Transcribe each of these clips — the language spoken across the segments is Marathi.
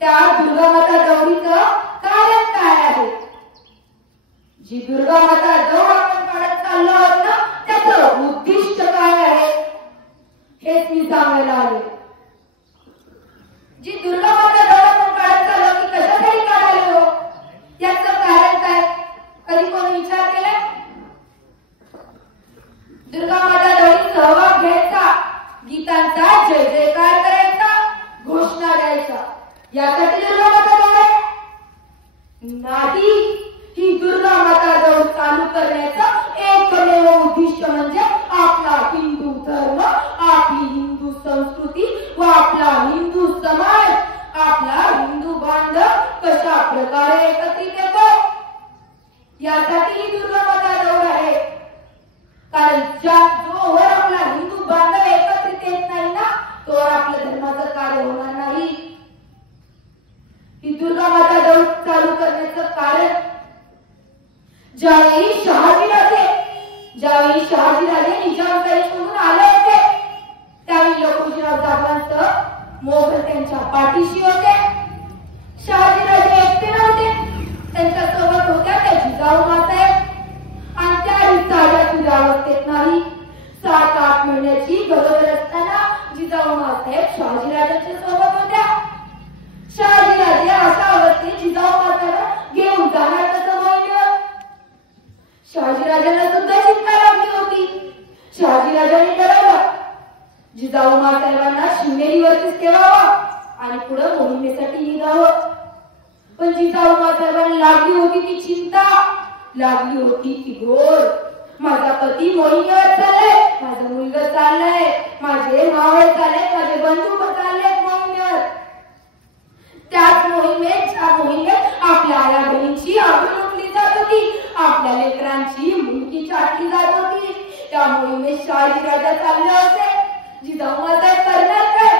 त्या दुर्गा माता दौडीचं कारण काय आहे? जी दुर्गा माता दौड आपण काढत चाललो आहोत ना, त्याचं उद्दिष्ट काय आहे हेच मी सांगायला आले. जी दुर्गा माता दौड आपण काढत चाललो की कशासाठी काढायला हो, याचं कारण काय? कधी कोण विचार केला? दुर्गा माता दौडीत सहभाग घ्यायचा, गीतांचा जय जयकार करायचा, घोषणा द्यायचा, यासाठी दुर्गा माता दौड आहे? नाही. ही दुर्गा माता दौड चालू करण्याचं एकमेव उद्दिष्ट म्हणजे आपला हिंदू धर्म, आपली हिंदू संस्कृती व आपला हिंदू समाज, आपला हिंदू बांधव कशा प्रकारे एकत्रित येतो, यासाठी ही दुर्गा माता दौड आहे. कारण जोवर आपला हिंदू बांधव एकत्रित येत नाही ना, तोवर आपल्या धर्माचं कार्य होणार नाही. ही दुर्गा माता दौड चालू करण्याचं कारण, ज्यावेळी शहाजीराजे निजामशाहीकडून आले होते, त्यावेळी लखुजीराव जाधवांसह मोगल त्यांच्या पाठीशी होते. शहाजीराजे एकटे नव्हते, त्यांच्या सोबत होत्या त्या जिजाऊ मासाहेब, आणि त्याही साध्या सुद्धा अवस्थेत नाही. 7-8 महिन्याची गरोदर असताना जिजाऊ मासाहेब शहाजीराजांच्या सोबत होत्या. शहाजीराजे अशा अवस्थेत जिजाऊ मासाहेब घेऊन जाणार कसं मोहिमेवर? शहाजीराजांना सुद्धा चिंता लागली होती. शहाजीराजांनी ठरवलं जिजाऊ मासाहेबांना शिवनेरीवरतीच ठेवावं आणि पुढे मोहिमेसाठी निघावं. पण जिजाऊ मासाहेबांना लागली होती ती चिंता, लागली होती ती घोर. माझा पती मोहिमेवर चाललाय, माझा मुलगा चाललाय, माझे मावळ चालले, माझे बंधू चालले मोहिमेवर. त्याच मोहिमेत, ज्या मोहिमेत आपल्या आया बहिणीची आबरू लुटली जात होती, आपल्या लेकरांची मुंडकी चाटली जात होती, त्या मोहिमेत शहाजीराजा चालले होते. जिजाऊ मासाहेब करणार काय?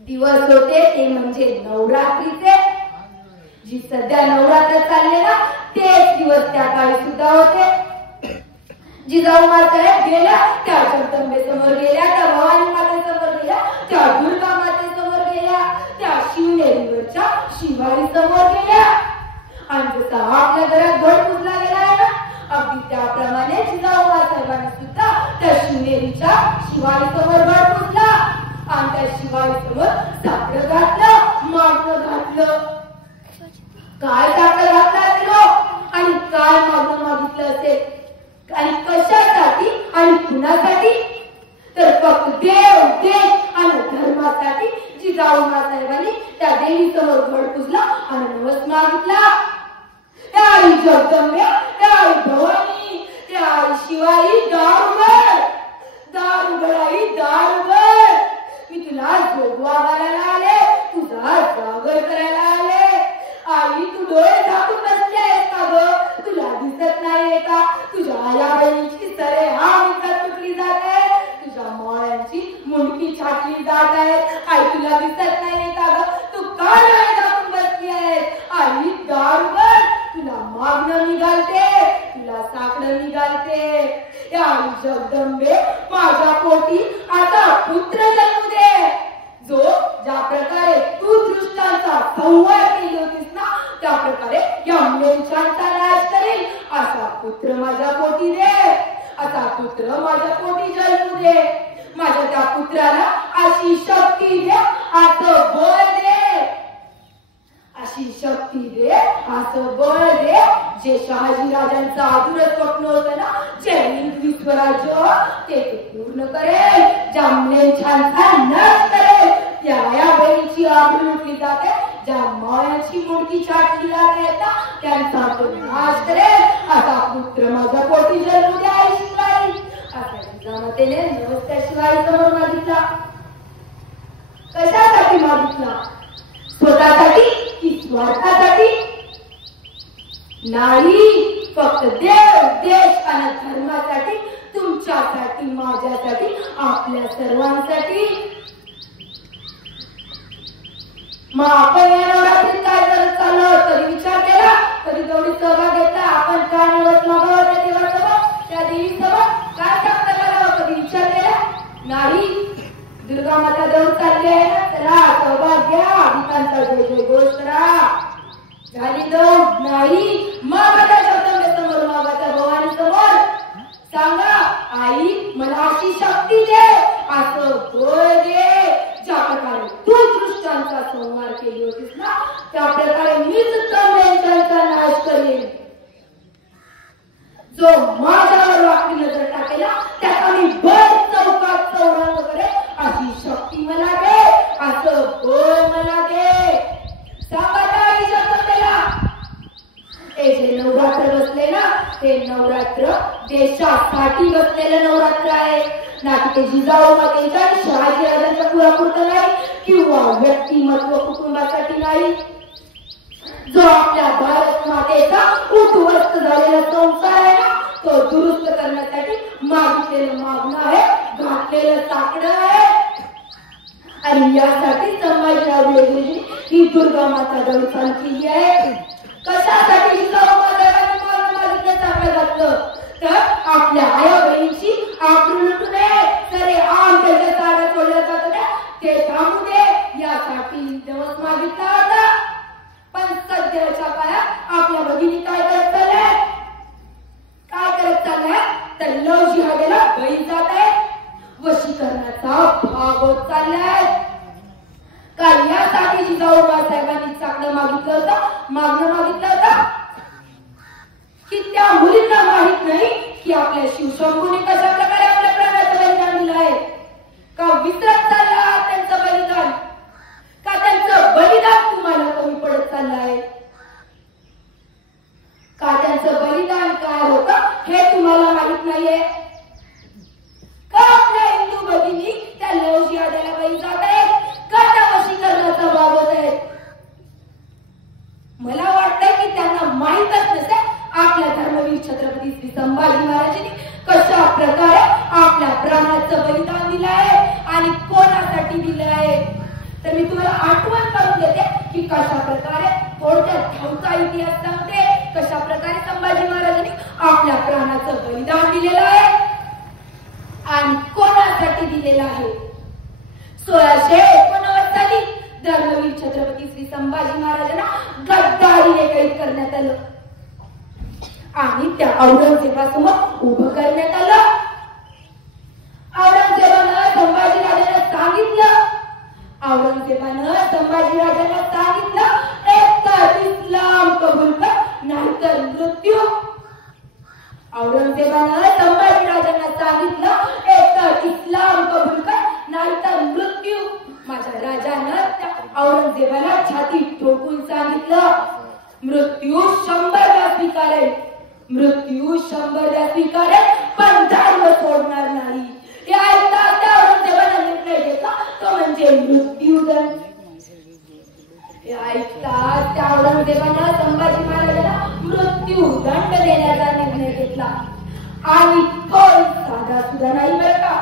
दिवस होते ते म्हणजे नवरात्रीचे. जी सध्या नवरात्र चालले ना, तेच दिवस त्या काळी सुद्धा होते. जिजाऊ मासाहेब गेल्या त्या जगदंबे समोर गेल्या, त्या भवानी मातेसमोर गेल्या, त्या दुर्गा मातेसमोर गेल्या, त्या शिवनेरीवरच्या शिवारी समोर गेल्या. आणि जसा आपल्या घरात घट पुजला गेला आहे ना, अगदी त्याप्रमाणे जिजाऊ मासाहेबांनी सुद्धा त्या शिवनेरीच्या शिवारी समोर घट पुजला आणि त्या शिवारी समोर साकडं घातलं, मागणं घातलं. काय साकडं घातलं लोक आणि काय मागणं मागितलं असेल, आणि कशासाठी आणि कुणासाठी? तर फक्त देव, देश आणि धर्मासाठी जिजाऊ मासाहेबांनी त्या देवी समोर घट पुजला आणि नवस मागितला. त्या आई जगदंबे, त्या आई भवानी, त्या आई शिवाई, दार उघड, दार उघड आई, दार उघड. मी तुला जोगवा घालायला आले, तुझा जागर करायला आले. आई तू डोळे झाकून बसली आहेस का ग? तुला दिसत नाहीये का? तुझ्या आया बहिणीची सरे इज्जत तुटली जात आहे, तुझ्या माळ्यांची मुंडकी छाटली जात आहे. आई तुला दिसत नाहीये का ग? तू का डोळे झाकून बसली आहेस? आई दार उघड, तुला मागणं निघालते, तुला साकडं निघालते. या आई जगदंबे, माझ्या पोटी आता पुत्र जन्मू दे, जो ज्या प्रकारे तू दृष्टांचा संहार केली होतीस ना, त्या प्रकारे या मेंढ्यांचा नाश करेल. असा पुत्र माझ्या पोटी दे, असा पुत्र माझ्या पोटी जन्मू दे. माझ्या त्या पुत्राला अशी शक्ती दे, असं बळ दे, अशी शक्ती दे, असं बळ दे, जे शहाजीराजांचं अधुरं स्वप्न होतं ना, जे हिंदवी स्वराज्य, ते पूर्ण करेल. ज्या मेंढ्यांचा नाश करेल, त्या आया बहिणीची आबरू लुटली जाते, ज्या माळ्यांची मुंडकी छाटली जाते, त्यांचा तो नाश करेल. असा पुत्र माझ्या पोटी जन्मू द्या आई शिवाई. असा जिजामातेने नवस त्या शिवाई समोर मागितला. कशासाठी मागितला? स्वतःसाठी की स्वार्थासाठी? नाही, फक्त देव, देश आणि धर्मासाठी, तुमच्यासाठी, माझ्यासाठी, आपल्या सर्वांसाठी. मग आपण या नवरात्रीत काय करत चाललो? कधी विचार केला? कधी दौडीत सहभाग घेतला? आपण काय नवस मागावं त्या देवासोबत, त्या देवीसोबत? काय सांगता करावं? कधी विचार केला? नाही. दुर्गा माता दौड चालली आहे ना, चला सहभाग घ्या, आदिकांचा जय जय घोष करा. झाली तर नाही मागाच्या शब्दांसमोर, मागाच्या भवानी समोर सांगा, आई मला अशी शक्ती दे, असं बळ दे, ज्या प्रकारे तू दृष्टांचा संहार केली होतीस ना, त्या प्रकारे मीच त्यांचा नाश करेन. जो माझ्यावर वाकडी नजर टाकेला त्याचा मी बळ चौकात चौरंग करेन, अशी शक्ती मला दे, असं बळ मला दे. सांगा त्या आईच्या त्याला. हे जे नवरात्र बसले ना, ते नवरात्र देशासाठी बसलेलं नवरात्र आहे ना, की ते जिजाऊ मातेच्या शहाजी राजांच्या कुळापुरतं नाही किंवा व्यक्तिमत्व कुटुंबासाठी नाही. जो आपल्या भारत मातेचा उद्ध्वस्त झालेला संसार आहे ना, तो दुरुस्त करण्यासाठी मागितलेलं मागणं आहे, घातलेलं साकडं आहे. आणि यासाठी संभाजीराव वेगवेगळी ही दुर्गा माता दर्शन केली आहे. कशासाठी जिजाऊ मातेने मागितलं साकडं घातलं तर आपल्या आया बहिणीची आबरू लुटू नये, सरे आम त्याच्या साड्या सोडल्या जात होत्या ते थांबू दे, यासाठी दिवस मागितला होता. पण सध्याच्या काळात आपल्या भगिनी काय करत चालल्या, काय करत चालल्या तर लव जिहादेला बळी जात आहेत, वशीकरणाचा भाग होत चाललाय. काय यासाठी जिजाऊ बाळासाहेबांनी साकडं मागितलं होतं, मागणं मागितलं होतं की त्या मुलींना माहित नाही की आपल्या शिवशंभूने कशा प्रकारे आपल्या प्राणाचं बलिदान दिलं आहे. का विसरत चालला त्यांचं बलिदान, का त्यांचं बलिदान तुम्हाला कमी पडत चाललं आहे, का त्यांचं बलिदान काय होतं हे तुम्हाला माहित नाहीये, का आपल्या हिंदू भगिनी त्या लव जिहादाला बळी जात आहेत, का त्या वशीकरणाचा भाग होत आहेत. मला वाटतंय की त्यांना माहीतच नसेल आपल्या धर्मवीर छत्रपती श्री संभाजी महाराजांनी कशा प्रकारे आपल्या प्राणाचं बलिदान दिलं आहे आणि कोणासाठी दिलं आहे. तर मी तुम्हाला आठवण करून देते की कशा प्रकारे थोडक्यात धावता इतिहास सांगते, कशा प्रकारे संभाजी महाराजांनी आपल्या प्राणाचं बलिदान दिलेलं आहे आणि कोणासाठी दिलेलं आहे. 1689 साली धर्मवीर छत्रपती श्री संभाजी महाराजांना गद्दारीने कैद करण्यात आलं आणि त्या औरंगजेबासमोर उभं करण्यात आलं. औरंगजेबानं संभाजीराजांना सांगितलं एक तर इस्लाम कबूल कर, नाहीतर मृत्यू. औरंगजेबानं संभाजीराजांना सांगितलं एक तर इस्लाम कबूल कर, नाहीतर मृत्यू. माझ्या राजानं त्या औरंगजेबाला छाती ठोकून सांगितलं मृत्यू 100दा स्वीकारेल, मृत्यू 100दा स्वीकारेल, पण धर्म सोडणार नाही. हे ऐकता त्या औरंगजेबाने निर्णय घेतला तो म्हणजे मृत्यूदंड. हे ऐकता त्या औरंगजेबाने संभाजी महाराजांना मृत्यूदंड देण्याचा निर्णय घेतला आणि तो साधा सुद्धा नाही बरं का,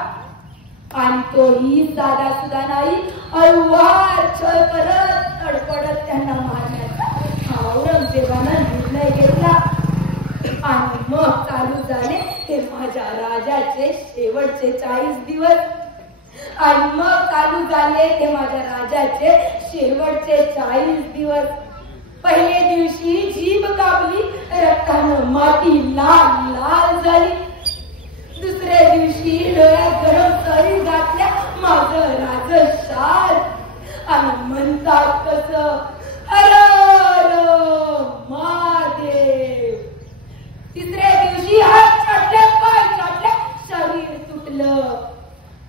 आणि तोही साधा सुद्धा नाही, हळूवार छळ करत तडपडत त्यांना मारण्याचा औरंगजेबाने निर्णय घेतला. आणि मग चालू झाले ते माझ्या राजाचे शेवटचे 40 दिवस. आणि मग चालू झाले ते माझ्या राजाचे शेवटचे 40 दिवस. पहिल्या दिवशी जीभ कापली, रक्तानं माती लाल लाल झाली. दुसऱ्या दिवशी डोळ्यात गरम तरी घातल्या माझं राजशाल आणि म्हणतात कसं हर महादेव. तिसऱ्या दिवशी हात चाटले, पाय चाटले, शरीर तुटलं,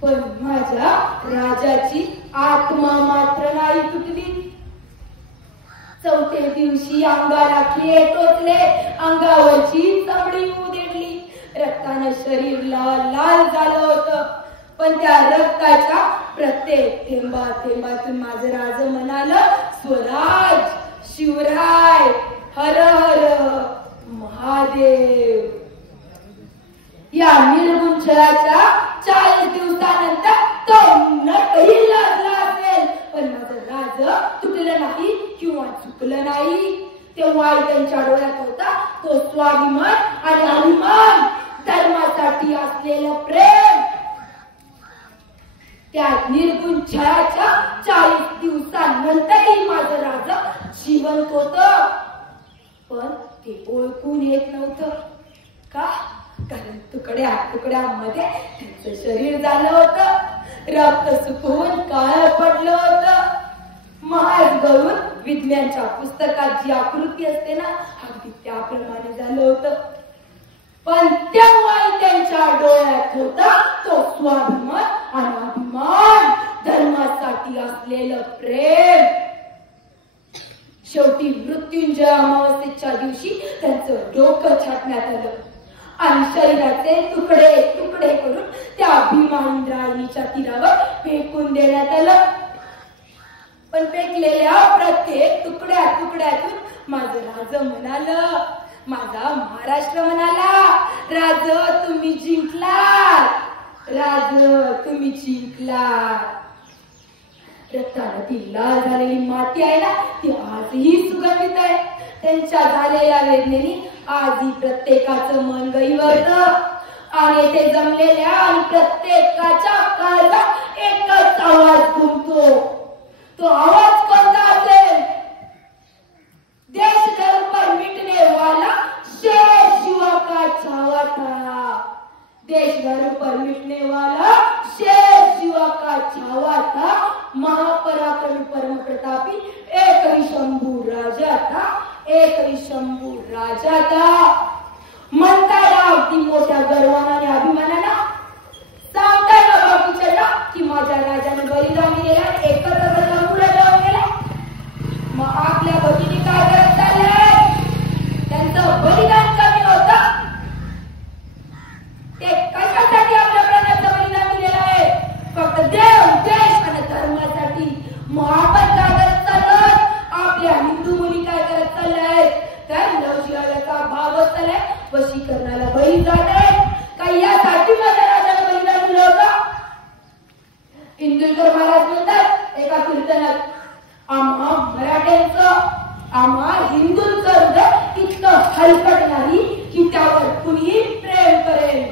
पण माझ्या राजाची आत्मा मात्र नाही तुटली. चौथ्या दिवशी अंगाला खिळे टोचले, अंगावरची चमडी उधळली, रक्तानं शरीर लाल लाल झालं होतं, पण त्या रक्ताच्या प्रत्येक थेंबा थेंबातून माझं राज म्हणालं स्वराज, शिवराय, हर हर महादेव. या निर्गुण छळाच्या 40 दिवसानंतर तो नटही लाजला असेल, पण माझं राज तुटलं नाही किंवा चुकलं नाही. तेव्हा त्यांच्या डोळ्यात होता तो स्वाभिमान आणि अभिमान, धर्मासाठी असलेलं प्रेम. त्या निर्गुण छळाच्या 40 दिवसांनंतरही माझं राजा जिवंत होत, पण ते ओळखून येत नव्हतं. का? कारण तुकड्या तुकड्यामध्ये त्यांचं शरीर झालं होतं, रक्त सुकवून काळ पडलं होतं. महाज गळून विज्ञानच्या पुस्तकात जी आकृती असते ना, अगदी त्याप्रमाणे झालं होतं. पण तेव्हाही त्यांच्या डोळ्यात होता तो स्वाभिमान आणि अभिमान, धर्मासाठी असलेलं प्रेम. शेवटी मृत्युंजय अमावस्येच्या दिवशी त्यांचं डोकं छाटण्यात आलं आणि शरीराचे तुकडे तुकडे करून त्या भीमा इंद्रायणीच्या तीरावर फेकून देण्यात आलं. पण फेकलेल्या प्रत्येक तुकड्या तुकड्यातून माझं राज म्हणालं, माझा महाराष्ट्र म्हणाला, राज तुम्ही जिंकलात, राज तुम्ही जिंकलात. रक्तानं ती लाल झालेली माती आहे ना, ती आजही सुगंधित आहे. त्यांच्या झालेल्या वेदनेने आजही प्रत्येकाचं मन गहिवरत आणि ते जमलेल्या आणि प्रत्येकाच्या काळजात एकच आवाज घुमतो. तो आवाज कोणता असेल? देश धर्म पर मिटने वाला शेर शिवा का छावा था, देश धर्म पर मिटने वाला शेर शिवा का छावा था, महापराक्रमी परम प्रतापी एक ही शंभू राजा था, एक ही शंभू राजा था. म्हणताय अगदी मोठ्या गर्वानं आणि अभिमानानं सांगताय ना बाकीच्याला की माझ्या राजाने बलिदान दिलेला एकत्र मुलं जाऊन गेला. मग आपल्या भगिनी काय करत चाललंय? त्यांचं बलिदान कमी होतं. ते कशासाठी आपल्या प्राण्याचं बलिदान दिलेलं आहे? फक्त देव देश आणि धर्मासाठी. मग आपण काय करत चाललोय? आपल्या हिंदू मुली काय करत चालल्या? तर लवचिराचा भाव चाललाय, वशीकरणाला बळी जाते. काही यासाठी माझ्या राजाने बलिदान दिलं होतं? इंदुरकर महाराज म्हणतात एका कीर्तनात, आम्हा मराठ्यांचं, आम्हा हिंदूंचं हृदय इतकं हलकट नाही की त्यावर कुणीही प्रेम करेल.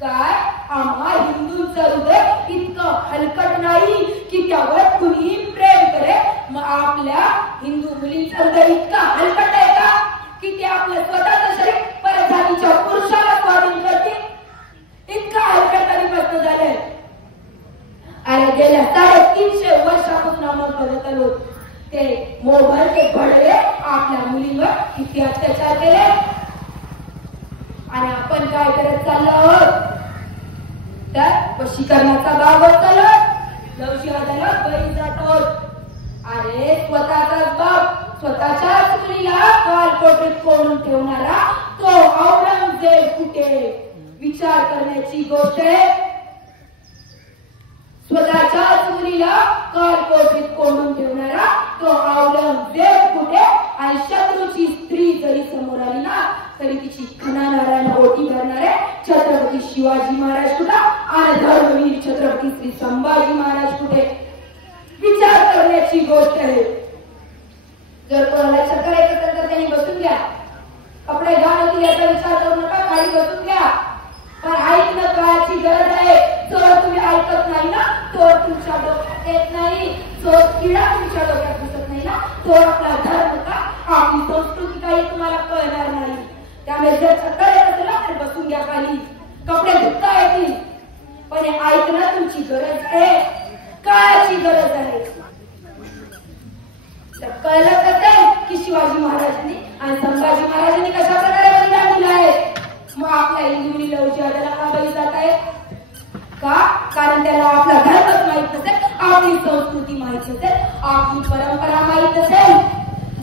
काय? आम्हा हिंदूंचं हृदय इतकं हलकट नाही की त्यावर कुणीही प्रेम करेल. मग आपल्या हिंदू मुलींचं हृदय इतकं हलकट आहे का की ते आपलं स्वतःचं शरीर परजातीच्या पुरुषाला स्वाधीन करतील? इतका हलकट कधीपासून झालंय? अरे गेल्या 350 वर्षापासून आम्हाला बघत आलो ते मोगल ते भडवे आपल्या मुलींवर किती अत्याचार केले आणि आपण काय करत चाललो आहोत? तर वशीकरणाचा भाव चालू, लवशिवादाला बळी जातो. अरे स्वतःचाच बाप स्वतःच्याच मुलीला कालकोठीत कोंडून ठेवणारा तो औरंगजेब कुठे? विचार करण्याची गोष्ट आहे. स्वतःच्याच मुलीला कालकोठीत कोंडून ठेवणारा तो औरंगजेब कुठे? आणि शत्रूची स्त्री जरी समोर आली ना तरी तिची खणानारायण ओटी भरणारे छत्रपती शिवाजी महाराज कुठे? आणि धर्मवीर छत्रपती श्री संभाजी महाराज कुठे? विचार करण्याची गोष्ट आहे. जर कोणाला चक्कर येत असेल तर त्यांनी बसून घ्या, कपडे घालून होतील याचा विचार करू नका, खाली बसून घ्या. पण ऐकणं काळाची गरज आहे. जर तुम्ही ऐकत नाही ना तर तुमच्या डोक्यात येत नाही, जर किडा तुमच्या डोक्यात दिसत नाही ना तर आपला धर्म का आपली संस्कृती काही तुम्हाला कळणार नाही. त्यामुळे जर चक्कर येत असेल ना तर बसून घ्या खाली, कपडे धुता येतील. पण हे ऐकणं तुमची गरज आहे, काळाची गरज आहे. तर कळलं कसं की शिवाजी महाराजांनी आणि संभाजी महाराजांनी कशा प्रकारे बलिदान दिलं आहे? मग आपल्या हिंदू मुली लवचिराला का बळी जात आहे? का? कारण त्याला आपला धर्मच माहित नसेल, आपली संस्कृती माहित नसेल, आपली परंपरा माहित नसेल.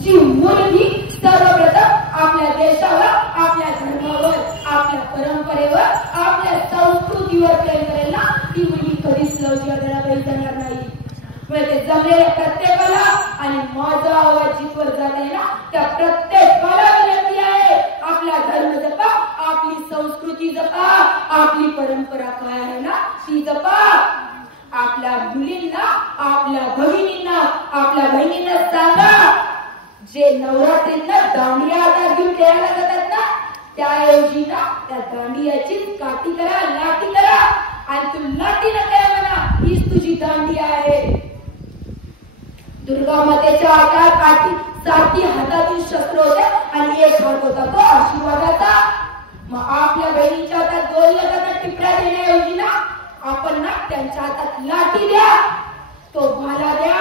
जी मुलगी सर्वप्रथम आपल्या देशावर, आपल्या धर्मावर, आपल्या परंपरेवर, आपल्या संस्कृतीवर प्रेम करेल ना ती मुलगी कधीच लवचिराला बळी जाणार नाही. म्हणजे जमलेल्या प्रत्येकाला आणि माझा आवाज जिथवर जात आहे ना त्या प्रत्येकाला विनंती आहे, आपला धर्म जपा, आपली संस्कृती जपा, आपली परंपरा काय आहे ना ती जपा. आपल्या मुलींना, आपल्या भगिनींना, आपल्या बहिणींना सांगा, जे नवरात्रींना दांडिया हातात घेऊन खेळायला जातात ना त्याऐवजी ना त्या दांडियाची काठी करा, लाठी करा. आणि तू लाठी न काय म्हणा, हीच तुझी दांडी आहे. दुर्गा मातेच्या आकार काठी 7 हातातील शस्त्र होते आणि एक हात होता तो आशीर्वादाचा. मग आपल्या बहिणीच्या हातात 2 लग्नाचा टिपऱ्या देण्याऐवजी ना आपण ना त्यांच्या हातात लाठी द्या, तो भाला द्या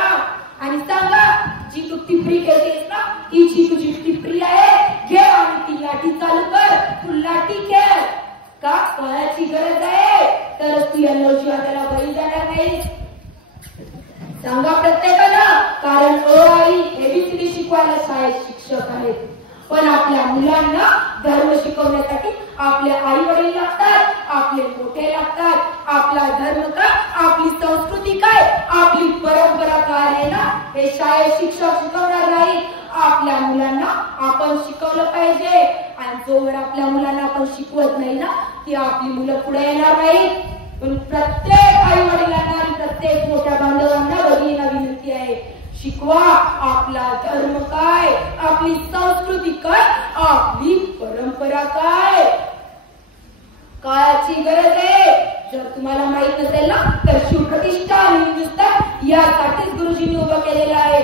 आणि सांगा जी तू टिपरी खेळतेस ना ही तुझी टिपरी आहे, घे आणि ती लाठी चालू कर, तू लाठी खेळ. का काळाची गरज आहे तरच तू या लवजीवादाला बळी जाणार नाही. सांगा प्रत्येकाला, कारण आई एबीसीडी शिकवायला शाळेत शिक्षक आहेत, पण आपल्या मुलांना धर्म शिकवण्यासाठी आपले आई वडील लागतात, आपले मोठे लागतात. आपला धर्म काय, आपली संस्कृती काय, आपली परंपरा काय आहे ना हे शाळेत शिक्षक शिकवणार नाही. आपल्या मुलांना आपण शिकवलं पाहिजे आणि जोवर आपल्या मुलांना आपण शिकवत नाही ना ती आपली मुलं पुढे येणार नाही. पण प्रत्येक आई वडिलांना आणि प्रत्येक मोठ्या बांधवांना भगिनींना विनंती आहे, शिकवा आपला धर्म काय, आपली संस्कृती काय, आपली परंपरा काय. काळाची गरज आहे. जर तुम्हाला माहित नसेल ना तर शिवप्रतिष्ठा हिंदुस्थान यासाठीच गुरुजींनी उभं केलेलं आहे.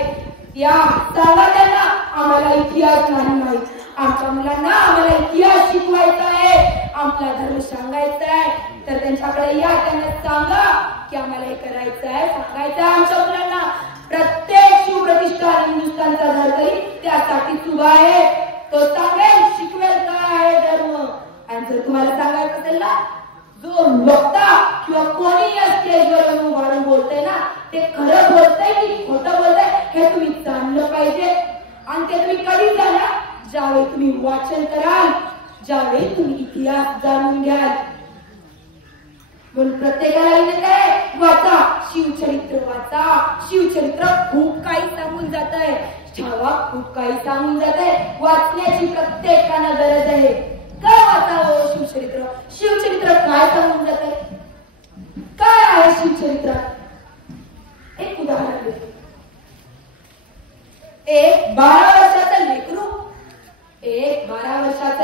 या सांगा त्यांना आम्हाला इतिहास नाही माहित, आमच्या मुलांना आम्हाला इतिहास शिकवायचा आहे, आपला धर्म सांगायचा आहे. तर त्यांच्याकडे या, त्यांना सांगा की आम्हाला हे करायचं आहे, सांगायचं आहे आमच्या मुलांना. प्रत्येक शिवप्रतिष्ठा हिंदुस्थानचा धर्मही त्यासाठी उभा आहे. तो सांगेल, शिकवेल काय आहे धर्म. आणि जर तुम्हाला सांगायचं असेल ना जो वक्ता किंवा कोणी या स्टेजवर उभारून बोलतंय ना ते खरं बोलतंय की खोटं बोलतंय हे तुम्ही जाणलं पाहिजे. आणि ते तुम्ही कधी जाणार, ज्यावेळी तुम्ही वाचन कराल, ज्यावेळी तुम्ही इतिहास जाणून घ्याल. म्हणून प्रत्येकाला विनंती आहे, वाचा शिवचरित्र, वाचा शिवचरित्र. खूप काही सांगून जात आहे, छावा खूप काही सांगून जात आहे. वाचण्याची प्रत्येकाला गरज आहे. काय वाचावं शिवचरित्र, शिवचरित्र काय सांगून जात आहे, काय आहे शिवचरित्र. एक उदाहरण देतो. एक 12 वर्षाचं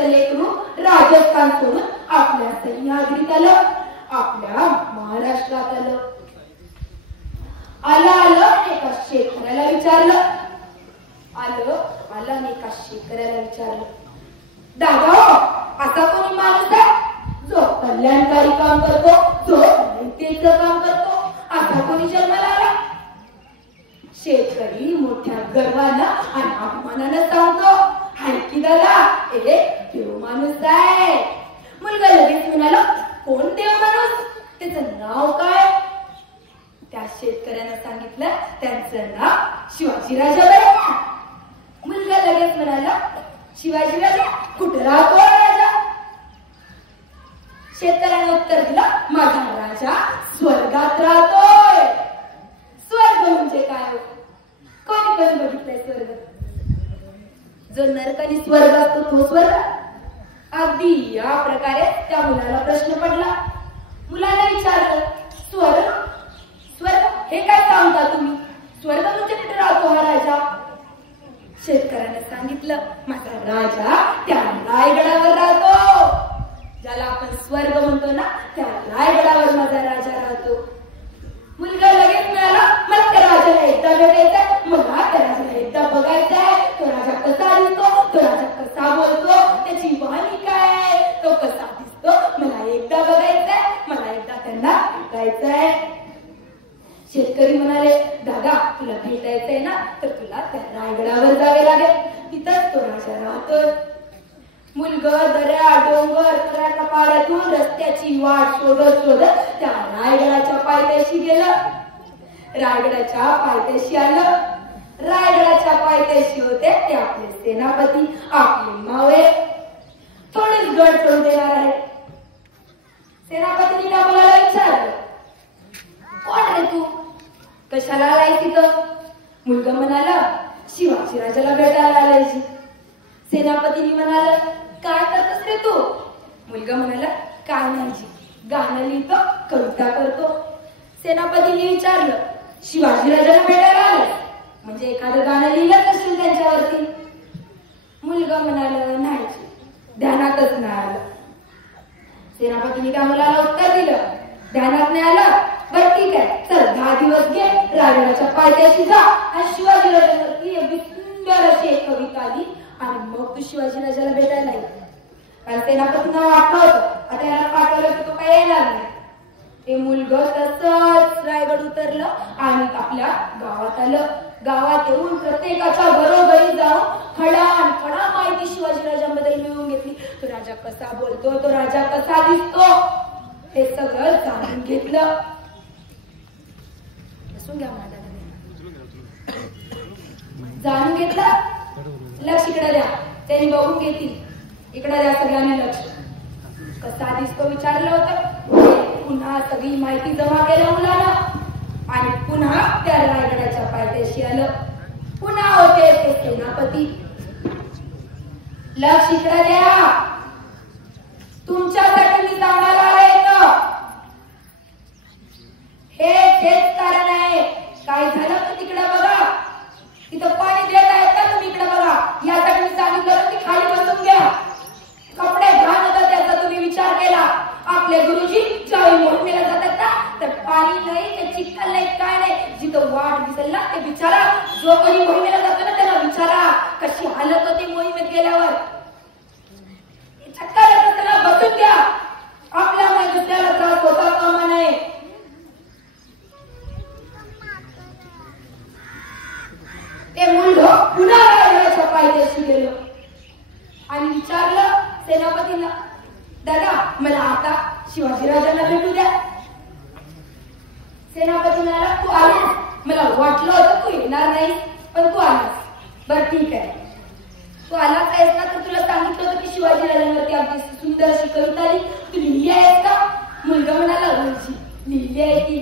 लेकरू राजस्थान सोडून आपल्या सह्याद्रीत आलं, आपल्या महाराष्ट्रात आलं. आलं एका शेतकऱ्याला विचारलं, दादा असा कोणी माणूस आहे जो कल्याणकारी काम करतो, जो नैतिकचं काम करतो, असा कोणी जन्माला आला. शेतकरी मोठ्या गर्वानं आणि अभिमानानं सांगतो, हाय की दादा एक देव माणूस आहे. मुलगा लगेच म्हणाला, कोण देव माणूस, त्याचं नाव काय. त्या शेतकऱ्यानं सांगितलं, त्यांचं नाव शिवाजी राजा. मुलगा लगेच म्हणाला, शिवाजी राजा कुठं राहतो राजा. शेतकऱ्याने उत्तर दिलं, माझा राजा स्वर्गात राहतोय. स्वर्ग म्हणजे काय, कोणी कोणी बघितलंय स्वर्ग. जो नरक आणि स्वर्ग असतो तो स्वर्ग. अगदी या प्रकारे त्या मुलाला प्रश्न पडला. मुलाने विचारलं, स्वर्ग हे काय सांगता तुम्ही, स्वर्ग म्हणजे कुठे राहतो हा राजा. शेतकऱ्याने सांगितलं, माझा राजा त्या रायगडावर राहतो. ज्याला आपण स्वर्ग म्हणतो ना त्या रायगडावर माझा राजा राहतो. मुलगा लगेच म्हणाला, मला त्या राजाला एकदा भेटायचंय, मला त्या राजाला एकदा बघायचंय. तो राजा कसा दिसतो, तो राजा कसा बोलतो, त्याची वाणी काय आहे, तो कसा दिसतो, मला एकदा बघायचंय, मला एकदा त्यांना भेटायचंय. शेतकरी म्हणाले, दादा तुला भेटायचंय ना तर तुला त्या रायगडावर जावे लागेल, तिथंच तो राजा राहतोय. मुलगा दऱ्या डोंगर खऱ्या पाड्यातून रस्त्याची वाट शोधत त्या रायगडाच्या पायथ्याशी गेलं. रायगडाच्या पायथ्याशी आलं. रायगडाच्या पायथ्याशी होते ते आपले सेनापती, आपले मावळे. थोडीच गड करून देणार आहे. सेनापतींनी मुलाला विचारलं, कोण रे तू, कशाला आलाय तिथं. मुलगा म्हणाला, शिवाजी राजाला भेटायला आलायची. सेनापतींनी म्हणाला, काय करतोस रे तू. मुलगा म्हणाला, काय नाही जी, गाणं लिहितो, कविता करतो. सेनापतींनी विचारलं, शिवाजी राजाला भेटायला आलाय म्हणजे एखादं गाणं लिहिलं असेल त्यांच्यावरती. मुलगा म्हणाला, नाही जी, ध्यानातच नाही आलं. सेनापतींनी त्या मुलाला उत्तर दिलं, ध्यानात नाही आलं बरं ठीक आहे, चल 10 दिवस घे, रायगडाच्या पायथ्याशी जा आणि शिवाजीराजांवरती एवढी सुंदर अशी एक कविता आली आणि मग तू शिवाजीराजाला भेटायला ये. कारण सेनापती नाव वाटलं होतं, आता याला पाठवलं की तो काय येणार नाही. ते मुलगं तसंच रायगड उतरलं आणि आपल्या गावात आलं. गावात येऊन प्रत्येकाच्या घरोघरी जाऊन खडा माहिती शिवाजीराजांबद्दल मिळवून घेतली. तो राजा कसा बोलतो, तो राजा कसा दिसतो, हे सगळं जाणून घेतलं. बसून घ्या मला जाणून घेतलं. लक्ष इकडे द्या, त्यांनी बघून घेतील. इकडे द्या सगळ्यांनी लक्ष. कसा दिसतो विचारलं होतं. पुन्हा सगळी माहिती जमा केलं मुलानं आणि पुन्हा त्या रायगडाच्या पायथ्याशी आलं. पुन्हा होते ते सेनापती. लक्ष इकडे द्या, तुमच्यासाठी मी सांगायला आले हेच कारण आहे. काय झालं तर तिकडे बघा, तिथं पाणी देत आहेत का तुम्ही, इकडे बघा. यासाठी मी सांगितलं की खाली बसून घ्या. कपडे घाण होतात त्याचा तुम्ही विचार केला. आपले गुरुजी ज्यावेळी मोहिमेला जातात ना, तर पाणी नाही, ते चिखल नाही, काय नाही. जिथं वाट दिसेल ना ते विचारा. जो कोणी मोहिमेला जातो ना त्याला विचारा कशी हालत होती मोहिमेत गेल्यावर. चक्का लागत त्याला बसून घ्या. आपल्यामुळे दुसऱ्याला त्रास होता कामा नये. ते मुलगं पुन्हा रायगडाच्या पायथ्याशी गेलो आणि विचारलं सेनापतीला, दादा मला आता शिवाजीराजांना भेटू द्या. सेनापती म्हणाला, तू आलास, मला वाटलं होतं तू येणार नाही, पण तू आलास. बरं ठीक आहे, तू आलाच आहेस ना, तर तुला सांगितलं होतं की शिवाजीराजांवरती अगदी सुंदर अशी कविता आली, तू लिहिली आहेस का? मुलगा म्हणाला, गुरुजी लिहिली आहे ती.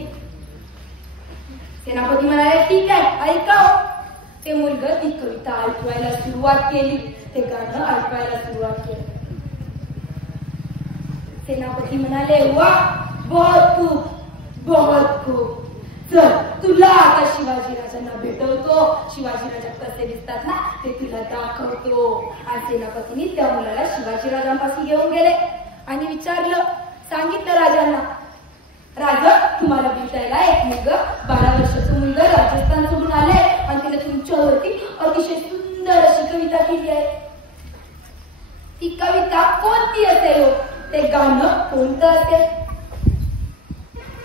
सेनापती म्हणाले, ठीक आहे ऐकाव. ते मुलगं ती कविता ऐकवायला सुरुवात केली. ते गाणं ऐकवायला सुरुवात केली. सेनापती म्हणाले, वा बहुत खूप. चल तुला आता शिवाजीराजांना भेटवतो. शिवाजीराजा कसे दिसतात ना ते तुला दाखवतो. आणि सेनापतींनी त्या मुलाला शिवाजीराजांपासून घेऊन गेले आणि विचारलं, सांगितलं राजांना, राजा तुम्हाला भेटायला एक मुलगा 12 वर्षाचं मुलगा राजस्थान सोडून आले आणि तिला तुमच्यावरती अतिशय सुंदर अशी कविता केली आहे. ती कविता कोणती असेल, ते गाणं कोणतं असेल?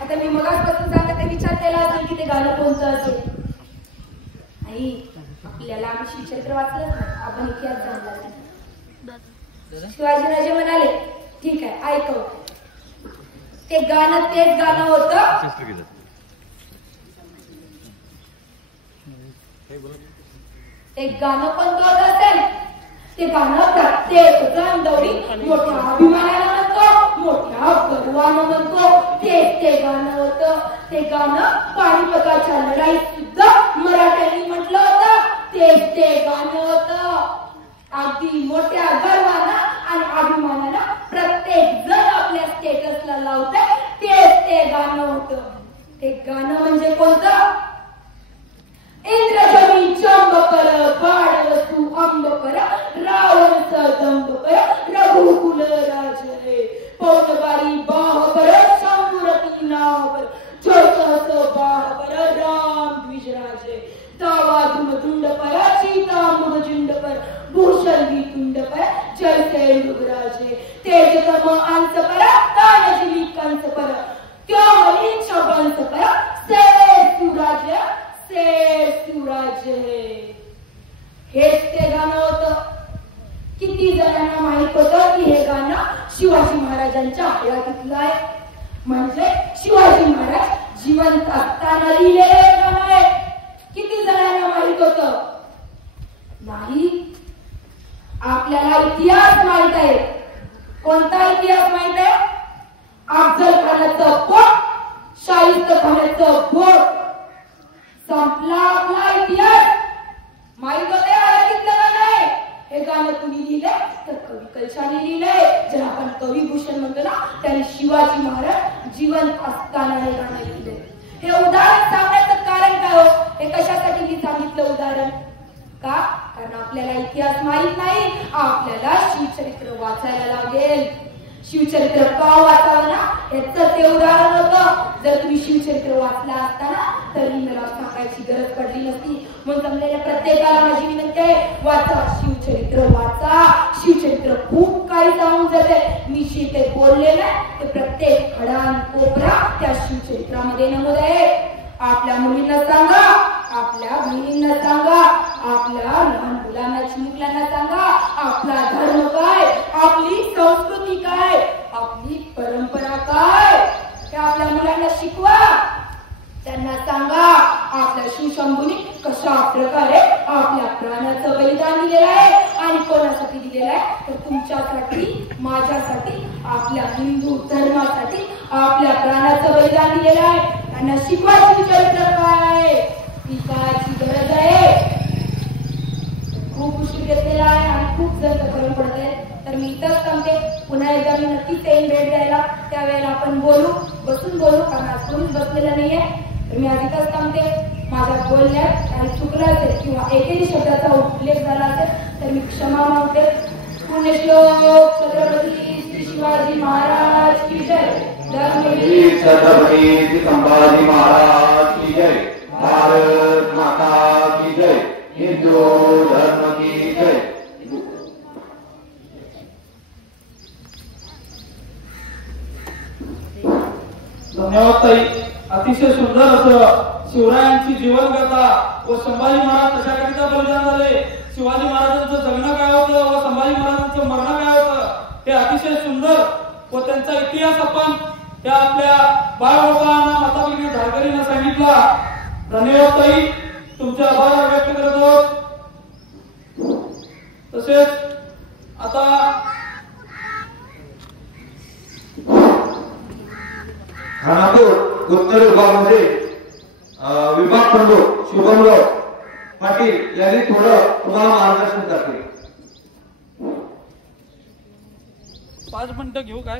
आता मी मगाचपासून सांगते विचार केला असेल की ते गाणं कोणतं असेल. आई आपल्याला आम्ही चरित्र वाचलं नाही, आपण इतिहास जाणला नाही. शिवाजीराजे म्हणाले, ठीक आहे ऐकव. ते गाणं तेच गाणं होतं. ते गाणं कोणतं होत असेल? ते गाणं प्रत्येक जण दौडी मोठ्या अभिमानाला म्हणतो, मोठ्या गर्वानं म्हणतो. ते गाणं होतं. ते गाणं पानिपताच्या लढाईत सुद्धा मराठ्यांनी म्हटलं होतं. ते गाणं होतं. अगदी मोठ्या गर्वानं आणि अभिमानानं प्रत्येक जण आपल्या स्टेटसला लावतंय. ते गाणं होतं. ते गाणं म्हणजे कोणतं? इंद्रजनी चंब कर, बाळवसू अंब कर, रावण दंब कर, रघुकुल राजले, पौतबारी बाहबर, शंभुरती नावर, चौचस बाहबर, राम द्विजराजे, दावा धुमधुंड पर, सीता मुहजुंड पर, भूषण वितुंड पर, जैसे मृगराजे, तेजतम अंस पर, तानजिली कंस पर, त्यामली छबंस पर, शिवराज हेच ते गाणं होतं. किती जणांना माहित होतं की हे गाणं शिवाजी महाराजांच्या हयातीतलं आहे. म्हणजे शिवाजी महाराज जिवंत असताना लिहिलेलं हे गाणं आहे. किती जणांना माहित होतं? नाही. आपल्याला इतिहास माहित आहे. कोणता इतिहास माहित आहे? अफजल खानाचं पोट, शाहिस्त खानाचं बोट. संपला आपला इतिहास. माहित होते हयातीतलं गाणं आहे. हे गाणं कुणी लिहिलंय तर कवी कलशाने लिहिलंय. जर आपण कविभूषण म्हणतो ना, त्याने शिवाजी महाराज जिवंत असताना हे गाणं लिहिलंय. हे उदाहरण सांगण्याचं कारण काय हो? हे कशासाठी मी सांगितलं उदाहरण? का? कारण आपल्याला इतिहास माहित नाही. आपल्याला शिवचरित्र वाचायला लागेल. शिवचरित्र का वाचावं ना याचं ते उदाहरण होतं. जर तुम्ही शिवचरित्र वाचला असताना तरी मला सांगायची गरज पडली नसती. म्हणून जमलेल्या प्रत्येकाला माझी विनंती आहे, वाचा शिवचरित्र, वाचा शिवचरित्र. खूप काही जाऊन जाते. मी ते बोलले ना ते प्रत्येक खडा कोपरा त्या शिवचरित्रामध्ये नमूद आहे. आपल्या मुलींना सांगा, आपल्या बहिणींना सांगा, आपल्या लहान मुलांना चिमुकल्यांना सांगा आपला धर्म काय, आपली संस्कृती काय, आपली परंपरा काय, ते आपल्या मुलांना शिकवा. त्यांना सांगा आपल्या शिवशंभूने कशा प्रकारे आपल्या प्राणाचं बलिदान दिलेलं आहे आणि कोणासाठी दिलेलं आहे तर तुमच्यासाठी, माझ्यासाठी, आपल्या हिंदू धर्मासाठी आपल्या प्राणाचं बलिदान दिलेलं आहे. त्यांना शिकवायची चरित्र काय, शिकायची गरज आहे. खूप उशीर घेतलेला आहे आणि खूप जण करून पडत आहेत. तर मी इथंच थांबते. पुन्हा एकदा मी नक्कीच येईन भेट द्यायला. त्यावेळेला आपण बोलू, बसून बोलू, कारण आज कोणीच बसलेलं नाहीये. तर मी आज इथंच थांबते. माझ्या बोलण्यात काही चुकलं असेल किंवा एकेही शब्दाचा उल्लेख झाला असेल तर मी क्षमा मागते. पुण्यश्लोक छत्रपती श्री शिवाजी महाराज की जय. धर्मवीर छत्रपती श्री संभाजी महाराज की जय. भारत माता की जय. हिंदू धर्म की जय. धन्यवाद ताई. अतिशय सुंदर असं शिवरायांची जीवनगाथा व संभाजी महाराज कशाकरिता बलिदान झाले, शिवाजी महाराजांचं जगणं काय होतं व संभाजी महाराजांचं मरण काय होतं हे अतिशय सुंदर व त्यांचा इतिहास आपण त्या आपल्या बाळबाबांना, माता भगिनी धारकरींना सांगितला. धन्यवाद ताई. तुमचे आभार व्यक्त करत आहोत. तसेच आता खानापूर उत्तर विभागामध्ये विभाग प्रमुख शुभमराव पाटील यांनी थोडं तुम्हाला मार्गदर्शन करतील. 5 मिनिटं घेऊ काय?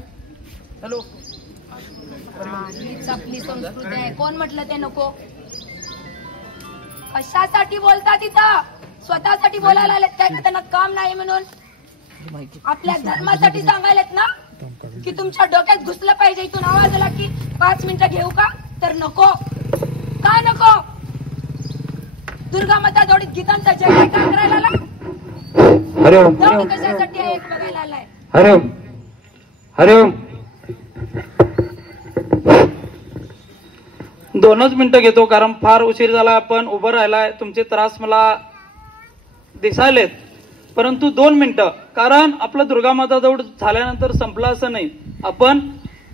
हॅलो. आपली संस्कृती आहे. कोण म्हटलं ते नको? कशासाठी बोलता तिथं? स्वतःसाठी बोलायला आलेत काय का त्यांना काम नाही म्हणून? आपल्या धर्मासाठी सांगायलेत ना की तुमच्या डोक्यात घुसलं पाहिजे. इथून आवाज आला की 5 मिनिटं घेऊ का? तर नको. काय नको? दुर्गा माता जोडीत गीतांचा जय काय करायला आला? दौड कशासाठी आहे एक बघायला आलाय. हरिओम हरिओम. 2च मिनिटं घेतो कारण फार उशीर झाला. आपण उभं राहिलाय. तुमचे त्रास मला दिसायलेत परंतु 2 मिनिटं, कारण आपलं दुर्गा माता दौड झाल्यानंतर संपला असं नाही. आपण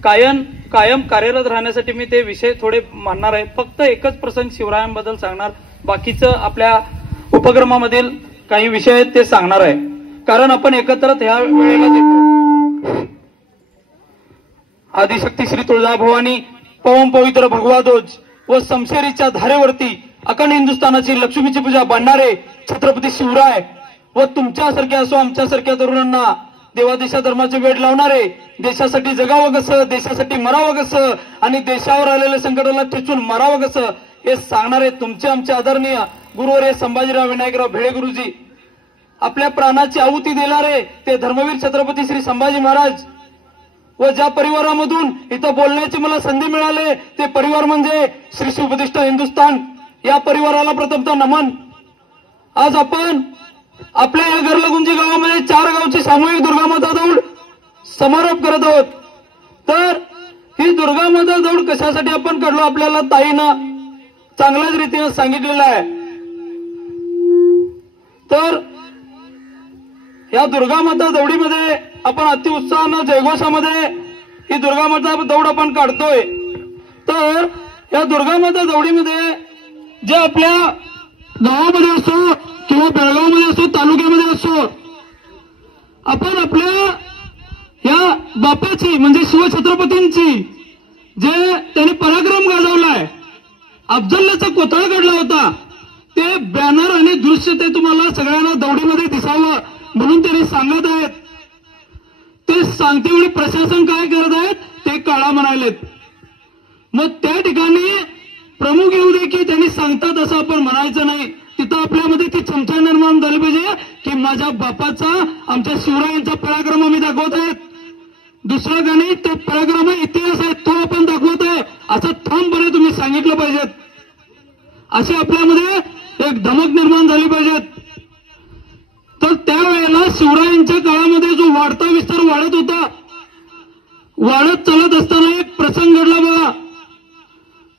कायम कार्यरत राहण्यासाठी मी ते विषय थोडे मांडणार आहे. फक्त एकच प्रसंग शिवरायांबद्दल सांगणार, बाकीचं आपल्या उपक्रमामधील काही विषय आहेत ते सांगणार आहे. कारण आपण एकत्र ह्या वेळेला देतो. आदिशक्ती श्री तुळजाभवानी, पवन पवित्र भगवा ध्वज व समशेरीच्या धारेवरती अखंड हिंदुस्थानाची लक्ष्मीची पूजा बांधणारे छत्रपती शिवराय व तुमच्यासारख्या असो आमच्यासारख्या तरुणांना देवादेशा धर्माचे वेड लावणारे, देशासाठी जगावं कसं, देशासाठी मरावं कसं आणि देशावर आलेल्या संकटाला ठेचून मरावं कसं हे सांगणारे तुमचे आमचे आदरणीय गुरुवर्य संभाजीराव विनायकराव भेडे गुरुजी, आपल्या प्राणाची आहुती देणारे ते धर्मवीर छत्रपती श्री संभाजी महाराज व ज्या परिवारामधून इथं बोलण्याची मला संधी मिळाली ते परिवार म्हणजे श्री शिवप्रतिष्ठा हिंदुस्थान. या परिवाराला प्रथमतः नमन. आज आपण आपल्या या गरलगुंजी गावामध्ये 4 गावची सामूहिक दुर्गामाता दौड समारोप करत आहोत. तर ही दुर्गामाता दौड कशासाठी आपण काढलो आपल्याला ताईनं चांगल्याच रीतीने सांगितलेलं आहे. तर या दुर्गामाता दौडीमध्ये आपण अतिउत्साहानं जयघोषामध्ये ही दुर्गामाता दौड आपण काढतोय. तर या दुर्गामाता दौडीमध्ये जे आपल्या गावामध्ये असो किंवा बेळगावमध्ये असो, तालुक्यामध्ये असो, आपण आपल्या या बापाची म्हणजे शिवछत्रपतींची जे त्यांनी पराक्रम गाजवलाय, अफजलचा कोथळा काढला होता, ते बॅनर आणि दृश्य ते तुम्हाला सगळ्यांना दौडीमध्ये दिसावं म्हणून त्यांनी सांगत आहेत. ते सांगते वेळी प्रशासन काय करत आहेत ते काळा म्हणालेत. मग त्या ठिकाणी प्रमुख येऊ दे की त्यांनी सांगतात असं आपण म्हणायचं नाही. तिथं आपल्यामध्ये ती चमचा निर्माण झाली पाहिजे की माझ्या बापाचा, आमच्या शिवरायांचा पराक्रम आम्ही दाखवत आहेत. दुसरं गणित ते पराक्रम इतिहास आहे तो आपण दाखवतोय असं ठामपणे तुम्ही सांगितलं पाहिजेत. अशी आपल्यामध्ये एक धमक निर्माण झाली पाहिजेत. तर त्यावेळेला शिवरायांच्या काळामध्ये जो वाढता विस्तार वाढत होता, वाढत चालत असताना एक प्रसंग घडला बघा.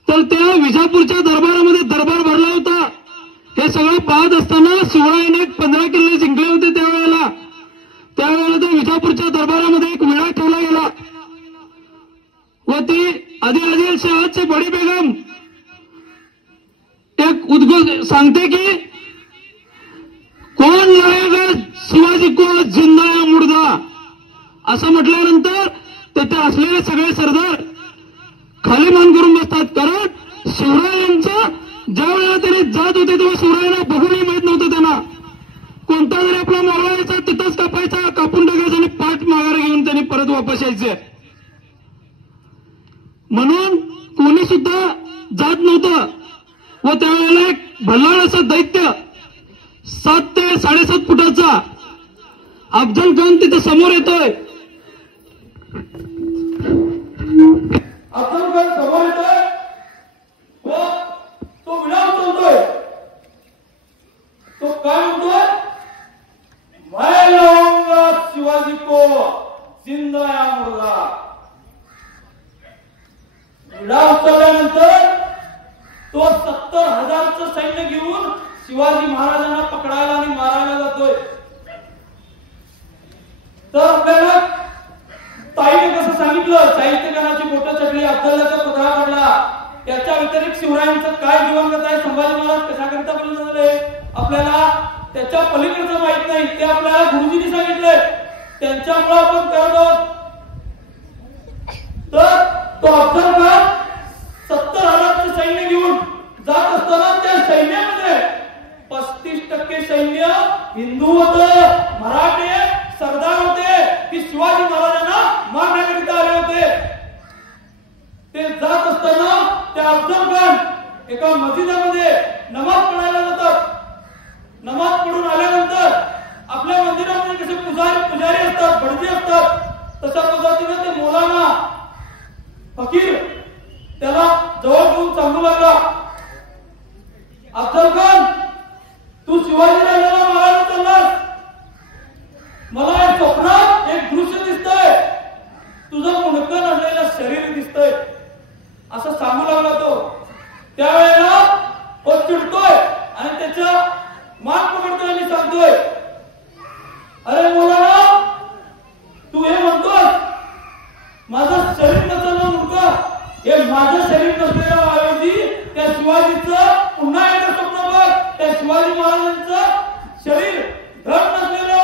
तर त्या विजापूरच्या दरबारामध्ये दरबार भरला होता. हे सगळं पाहत असताना शिवरायांनी 15 किल्ले जिंकले होते त्यावेळेला त्या विजापूरच्या दरबारामध्ये एक विडा ठेवला गेला व ती आदिलशहाची बडी बेगम एक उद्घोष सांगते की कोण लाएगा शिवाजी को जिंदा या मुर्दा, असं म्हटल्यानंतर तेथे असलेले सगळे सरदार खाली मान करून बसतात. कारण शिवरायांचा ज्या वेळेला त्यांनी जात होते तेव्हा शिवरायांना बघूनही माहित नव्हतं. त्यांना कोणता जरी आपला मावळा यायचा तिथंच कापायचा, कापून टाकायचा आणि पाठ माघार घेऊन त्यांनी परत वापस यायचे. म्हणून कोणी सुद्धा जात नव्हतं. व त्यावेळेला एक भल्लाळ असं दैत्य 7 ते 7.5 फुटाचा अफजल खान तिथे समोर येतोय. अफजल खान समोर येतोय व तो विडा उचलतोय. तो काय म्हणतोय, मैं लाऊंगा शिवाजी को जिंदा या मुर्दा. विडा उचलल्यानंतर तो 70,000चं सैन्य घेऊन शिवाजी महाराजांना पकडायला आणि मारायला जातोय. तर आपल्याला ताईने कसं सांगितलं, साहित्यकाराची बोटं चढली, अफजलाचा पुतळा पडला. त्याच्या व्यतिरिक्त शिवरायांचं काय दिवंगत आहे, संभाजी महाराज कशाकरिता बलिदान झाले आपल्याला त्याच्या पलीकडचं माहित नाही. ते आपल्याला गुरुजींनी सांगितलंय, त्यांच्यामुळे आपण करत आहोत. तर तो अफजल खान 70,000चं सैन्य घेऊन जात असताना त्या सैन्यामध्ये 35% सैन्य हिंदू होतं, मराठे सरदार होते की शिवाजी महाराजांना मारण्याकरिता आले होते. ते जात असताना त्या अफजल खान एका मस्जिदामध्ये नमाज पढायला जातात. नमाज पढून आल्यानंतर आपल्या मंदिरामध्ये कसे पुजारी असतात, भटजी असतात, तशा पद्धतीने ते मौलाना फकीर त्याला जवळ घेऊन सांगू लागला, अफजल खान तू शिवाजी राजाला मारायला चाललास, मला एक स्वप्नात एक दृश्य दिसतंय, तुझं मुंडकं नसलेलं शरीर दिसतंय, असं सांगू लागला तो. त्यावेळेला तो चिडतोय आणि त्याच्या मान पकडतोय आणि सांगतोय, अरे मौलाना तू हे म्हणतोस माझं शरीर नसलेलं मुंडकं, हे माझं शरीर नसलेलं ऐवजी त्या शिवाजीचं पुन्हा एकदा स्वप्न बघ, त्या शिवाजी महाराजांचं शरीर धड नसलेलं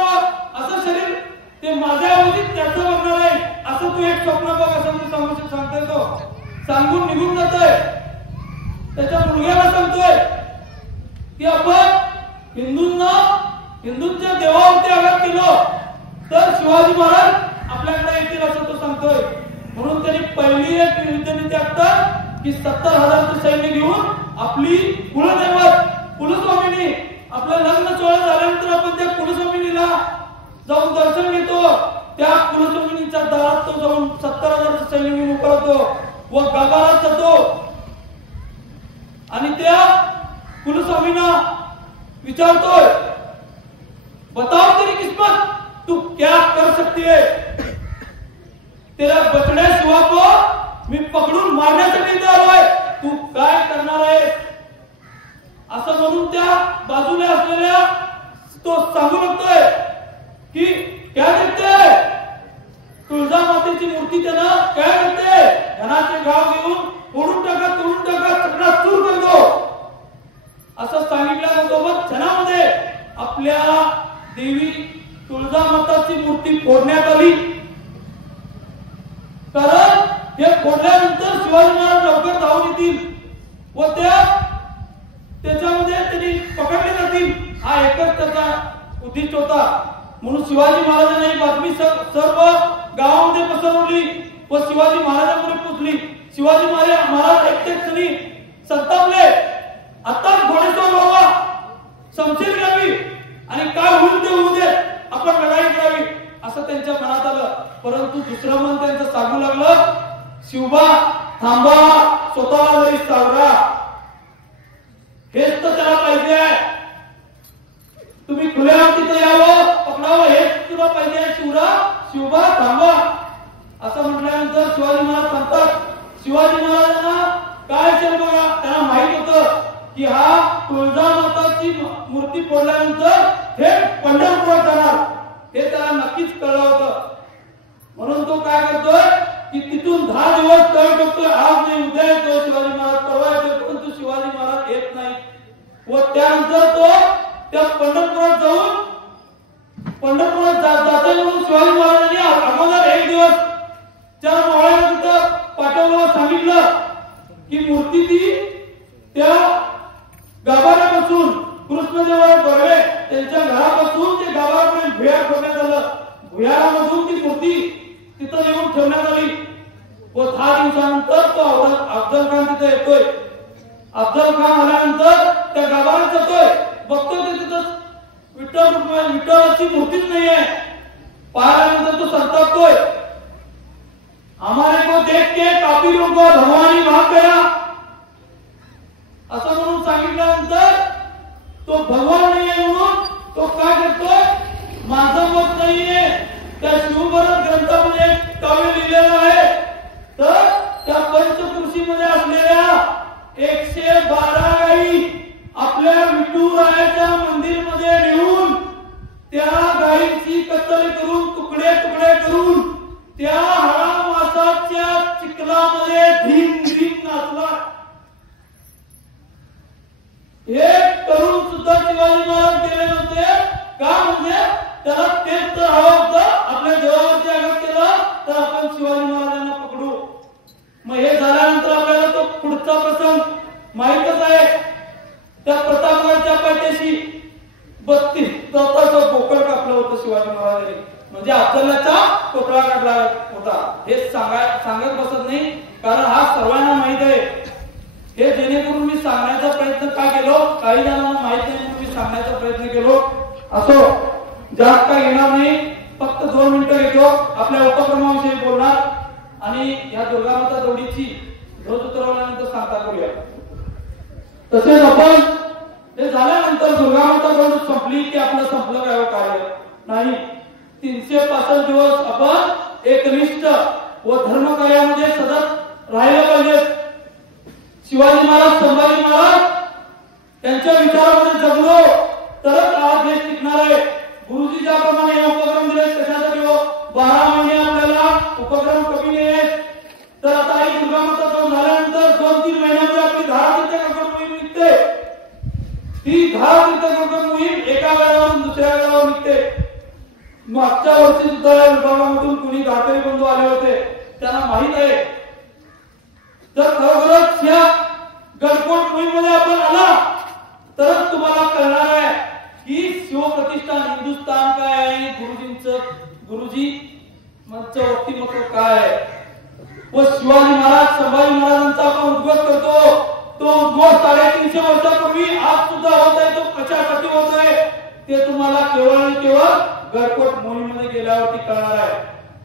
असं शरीर ते माझ्याऐवजी त्याचं बघणार आहे, असं तू एक स्वप्न बघ, असं मी सांगतोय. तो सांगून निघून जातोय. त्याच्या मुलग्याला सांगतोय की आपण हिंदूंच्या देवावरती आघात केलो तर शिवाजी महाराज आपल्याकडे येतील, असं तो सांगतोय. म्हणून त्यांनी पहिली एक युद्धनीती असतात की 70,000चं सैन्य घेऊन आपली कुलदैवत कुलस्वामिनी, आपलं लग्न सोहळा झाल्यानंतर आपण त्या कुलस्वामिनीला जाऊन दर्शन घेतो. त्या कुलस्वामिनीच्या दारात तो जाऊन 70,000चं सैन्य घेऊन उभारतो व गाभाऱ्यात जातो आणि त्या कुलस्वामींना विचारतोय, बताओ तेरी किस्मत, तू क्या कर सकती है, तेरा बचने शिवा को मी पकडून मारण्यासाठी इथे आलोय, तू काय करणार आहे, असं म्हणून त्या बाजूला असलेल्या तो सांगू लागतोय की क्या देखते, तुळजा मातेची मूर्ती त्यांना काय करते, धनाचे गाव घेऊन तोडून टाका सगळा चूर करतो, असं सांगितल्याबरोबर क्षणामध्ये आपल्या देवी तुळजामाताची मूर्ती फोडण्यात आली. कारण हे फोडल्यानंतर शिवाजी महाराज लवकर धावून येतील व त्याच्यामध्ये त्यांनी पकडले जातील, हा एकच त्याचा उद्दिष्ट होता. म्हणून शिवाजी महाराजांनी ही बातमी सर्व गावामध्ये पसरवली व शिवाजी महाराजांकडे पोहोचली. शिवाजी महाराज एकटे क्षणी संतापले, आता घोडेस्वार व्हावा, शमशीर घ्यावी आणि काय होईल ते होऊ दे, आपण लढाई करावी, असं त्यांच्या मनात आलं. परंतु दुसरं मन त्यांचं सांगू लागलं, शिवबा थांबा, स्वतःला जरी सावरा. हेच तर त्याला पाहिजे आहे. तुम्ही खुल्या तिथं यावं, पकडावं, हेच तुला पाहिजे आहे शिवबा थांबा. असं म्हटल्यानंतर शिवाजी महाराज सांगतात, शिवाजी महाराजांना काय असेल बघा, त्यांना माहित होतं की हा तुळजामाताची मूर्ती फोडल्यानंतर हे पंढरपुरात जाणार, हे त्याला नक्कीच कळलं होतं. म्हणून तो काय करतोय की तिथून 10 दिवस तळ करतोय. आज नाही, उद्या येतोय शिवाजी महाराज, परवा येतोय, परंतु शिवाजी महाराज येत नाही. व त्यानंतर तो त्या पंढरपुरात जाऊन जाते म्हणून शिवाजी महाराजांनी अगोदर 1 दिवस 4 मावळ्यांना तिथं पाठवलं, सांगितलं की मूर्ती ती त्या गाभाऱ्यापासून कृष्णदेवराय बर्वे त्यांच्या घरापासून ते गाभाऱ्यापर्यंत भुयार ठेवण्यात आलं. भुयारामधून ती मूर्ती तिथं नेऊन ठेवण्यात आली. व 10 दिवसानंतर तो अफजल खान तिथे येतोय. अफजल खान आल्यानंतर त्या गाभाऱ्यात जातोय, बघतोय ते तिथं विठ्ठलाची मूर्तीच नाहीये. पाहिल्यानंतर तो संतापतोय, हमारे को देख के काफिरों को भगवानी भाग गया असं म्हणून सांगितल्यानंतर तो भगवान नाहीये म्हणून तो काय करतोय, माझं मत नाहीये. त्या शिवभरत ग्रंथामध्ये एक काव्य लिहिलेलं आहे, तर त्या पंचकृषीमध्ये असलेल्या 112 गायी आपल्या विठुरायाच्या मंदिरमध्ये नेऊन त्या गायींची कत्तल करून तुकडे तुकडे करून त्या हळा मासाच्या चिखलामध्ये धीम धीम नाचला. एक तरुण सुद्धा शिवाजी महाराज गेले नव्हते. का म्हणजे त्याला तेच तर हवं होतं, आपल्या देवावरती आघात केला तर आपण शिवाजी महाराजांना पकडू. मग हे झाल्यानंतर आपल्याला तो पुढचा प्रसंग माहितच आहे. त्या प्रतापगडच्या पायथ्याशी 32 बोकड कापलं होतं शिवाजी महाराजांनी, म्हणजे अफजलाचा पुतळा काढला होता. हे सांगत बसत नाही, कारण हा सर्वांना माहित आहे. हे जेणेकरून मी सांगण्याचा प्रयत्न का केलो, काही जणांना माहित नाही म्हणून मी सांगण्याचा प्रयत्न केलो. असो, जास्त काय येणार नाही, फक्त 2 मिनिटं घेतो, आपल्या उपक्रमाविषयी बोलणार आणि या दुर्गामाता जोडीची ध्वज उतरवल्यानंतर सांगता करूया. तसेच आपण हे झाल्यानंतर दुर्गामाता जोड संपली की आपलं संपलं काय कार्य नाही. 365 दिवस आपण एकनिष्ठ व धर्म कार्यामध्ये सतत राहिलं पाहिजे. शिवाजी महाराज, संभाजी महाराज त्यांच्या विचारामध्ये जगलो तरच आज देश टिकणार आहे. गुरुजी ज्याप्रमाणे हे उपक्रम दिले त्याच्यासाठी 12 महिने आपल्याला उपक्रम कमी नाही आहेत. तर आता ही दुर्गामाता जोड झाल्यानंतर 2-3 महिन्यामध्ये आपली 10 तीर्थंकर मोहीम निघते. ती 10 तीर्थंकर मोहीम एका गावावरून दुसऱ्या गावावर निघते. मागच्या वर्षी सुद्धा या विभागामधून कुणी घाटरी बंधू आले होते, त्यांना माहित आहे. जर खरोखरच या गडकोट मोहीममध्ये आपण आला तरच तुम्हाला कळणार आहे की शिवप्रतिष्ठान हिंदुस्थान काय आहे, गुरुजी व्यक्तिमत्व काय आहे. व शिवाजी महाराज, संभाजी महाराजांचा आपण उद्घोष करतो, तो उद्घोष 350 वर्षापूर्वी आज सुद्धा होत आहे. तो कशासाठी होत आहे ते तुम्हाला केवळ आणि केवळ गडकोट मोहीममध्ये गेल्यावरती कळणार आहे.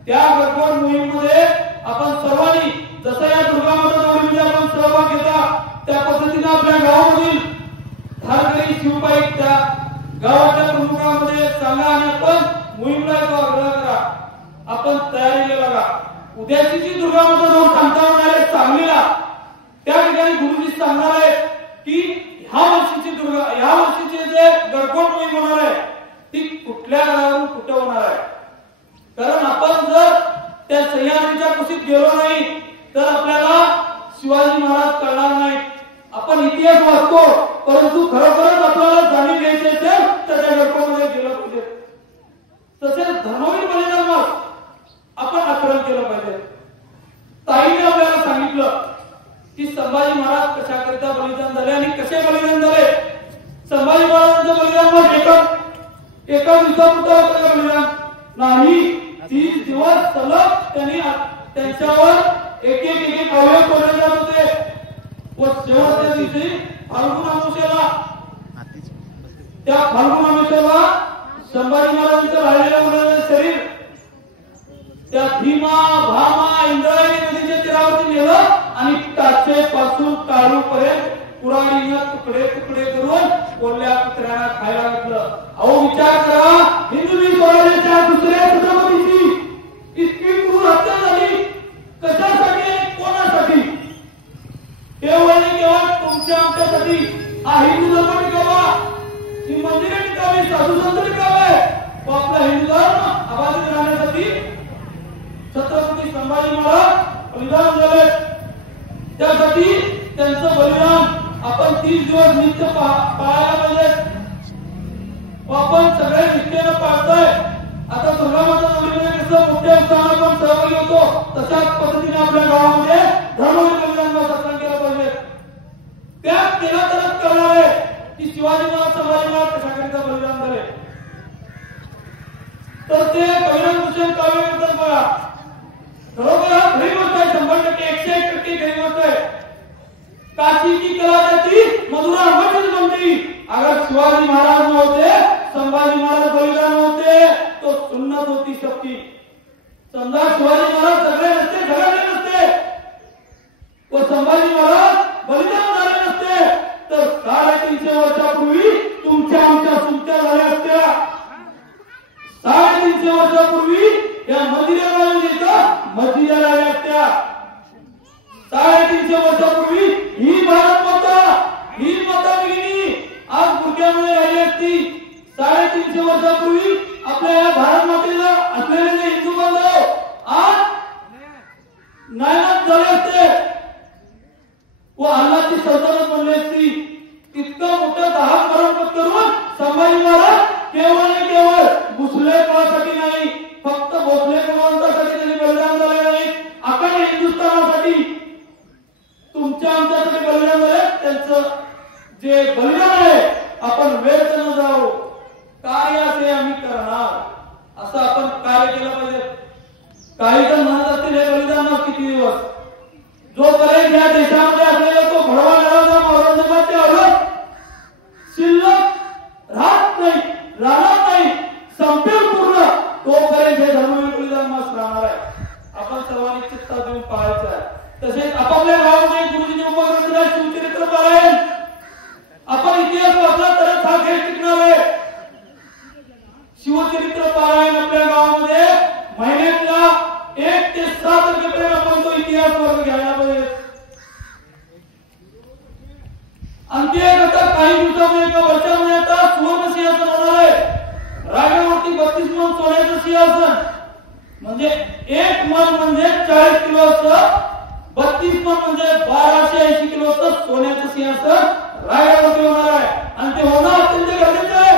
त्या गडकोट मोहीममध्ये आपण सर्वांनी जसं या दुर्गामाता जोडीमध्ये आपण सहभाग घेता त्या पद्धतीने आपल्या गावामधील धारकरी शिवपाईक त्या गावाच्या प्रमुखांमध्ये सांगा आणि आपण मोहीमला आग्रह करा, आपण तयारीला लागा. उद्याची जी दुर्गामाता जोड सांगता होणार आहे सांगलीला, त्या ठिकाणी गुरुजी सांगणार आहेत की ह्या वर्षीची जे गडकोट मोहीम होणार आहे ती कुठल्या गावावरून कुठे होणार आहे. कारण आपण जर त्या सह्याद्रीच्या कुशीत गेलो नाही तर आपल्याला शिवाजी महाराज कळणार नाही. आपण इतिहास वाचतो, परंतु खरोखरच आपल्याला जाणून घ्यायचे असेल तर त्या गडकोटमध्ये गेलं पाहिजे. तसेच धर्मवीर बलिदानावर आपण आचरण केलं पाहिजे. ताईने आपल्याला सांगितलं की संभाजी महाराज कशाकरिता बलिदान झाले आणि कसे बलिदान झाले. संभाजी महाराजांचं बलिदान मग एका दिवसापुरतं होतं बलिदान नाही, 30 दिवस सलग त्यांनी त्यांच्यावर एक अवयव तोडले जात होते. व शेवटच्या दिवशी फाल्गुन अमावस्येला, त्या फाल्गुन अमावस्येला संभाजी महाराजांचं राहिलेलं उरलेलं शरीर त्या भीमा भामा इंद्रायणी नदीच्या तीरावरती नेलं आणि टाचेपासून काळूपर्यंत कुऱ्हाडीनं तुकडे तुकडे करून कोल्ह्या कुत्र्यांना खायला घातलं. अहो विचार करा, हिंदवी स्वराज्याच्या दुसऱ्या छत्रपतीची इतकी क्रूर हत्या झाली कशासाठी, कोणासाठी? केवळ आणि केवळ तुमच्या आमच्यासाठी. हा हिंदू धर्म टिकावा, ही मंदिरे टिकावी, साधू संत टिकावे, व आपला हिंदू धर्म अबाधित राहण्यासाठी छत्रपती संभाजी महाराज बलिदान झाले. त्यासाठी त्यांचं बलिदान आपण 30 दिवस नित्य पाळायला पाहिजे. आपण सगळे नित्यानं पाळतोय. आता दुर्गामाता नवरीमध्ये कसं मोठ्या उत्साहाने आपण सहभागी होतो, तशाच पद्धतीने आपल्या गावामध्ये धर्मवीर बलिदान सत्कार केला पाहिजे. त्याग केला तरच करणार आहे की शिवाजी महाराज संभाजी महाराज कशाकरिता बलिदान झाले. तर ते बहिरंग भूषण काव्याबद्दल बघा, खरोखर हा खरी गोष्ट आहे. 100%, 101% खरी गोष्ट आहे. काशी की कला त्याची मधुरा अमृत बनती. अगर शिवाजी महाराज नव्हते, संभाजी महाराज बलिदान होते, तो सुन्नत होती शक्ती. समजा शिवाजी महाराज सगळे नसते, झगडले नसते, व संभाजी महाराज बलिदान झाले नसते, तर 350 वर्षापूर्वी तुमच्या आमच्या सुट्ट्या झाल्या असत्या. 350 वर्षापूर्वी या मदिरा मदिरा झाल्या असत्या. 350 वर्षापूर्वी ही भारत माता, ही माता भगिनी आज गुडघ्यामध्ये राहिली असती. 350 वर्षापूर्वी आपल्या या भारत मातेला असलेले जे हिंदू बांधव आज नायनाट झाले असते व अल्लाची सल्तनत बनली असती. तितकं मोठं दहाक परमपत करून संभाजी महाराज केवळ आणि केवळ भोसले कुळासाठी नाही, फक्त भोसले कुळांसाठी त्यांनी बलिदान झाले नाही, अखंड हिंदुस्थानासाठी तुमच्या आमच्यासाठी बलिदान झाले. त्यांचं जे बलिदान आहे आपण व्यर्थ न जाऊ, कार्य असे आम्ही करणार, असं आपण कार्य केलं पाहिजे. काही जण म्हणत असतील हे बलिदान किती दिवस, जोपर्यंत या देशामध्ये असलेला तो भडवा लढाचा औरंगजेबाचे औरत शिल्लक राहत नाही, राहणार नाही, संपेल पूर्ण, तोपर्यंत हे धर्मवीर बलिदान मास राहणार आहे. आपण सर्वांनी चित्ता देऊन पाहायचं आहे. तसेच आपापल्या गावामध्ये गुरुजींनी उपक्रम शिवचरित्र पारायण, आपण इतिहास वाचला तरच हा खेळ टिकणार आहे. शिवचरित्र पारायण आपल्या गावामध्ये महिन्यातला 1 ते 7 तारखेपर्यंत आपण तो इतिहास वर्ग घ्यायला पाहिजे. आणि ते आता काही दिवसामध्ये एका वर्षामध्ये आता सुवर्ण सिंहासन होणार आहे. रायगडवरती 32 मन सोन्याचं सिंहासन, म्हणजे 1 मन म्हणजे 40 किलो असतं, 32 मन म्हणजे 1280 किलो असतं सोन्याचं सिंहासन रायगडवरती होणार आहे. आणि ते होणं अत्यंत गरजेचं आहे.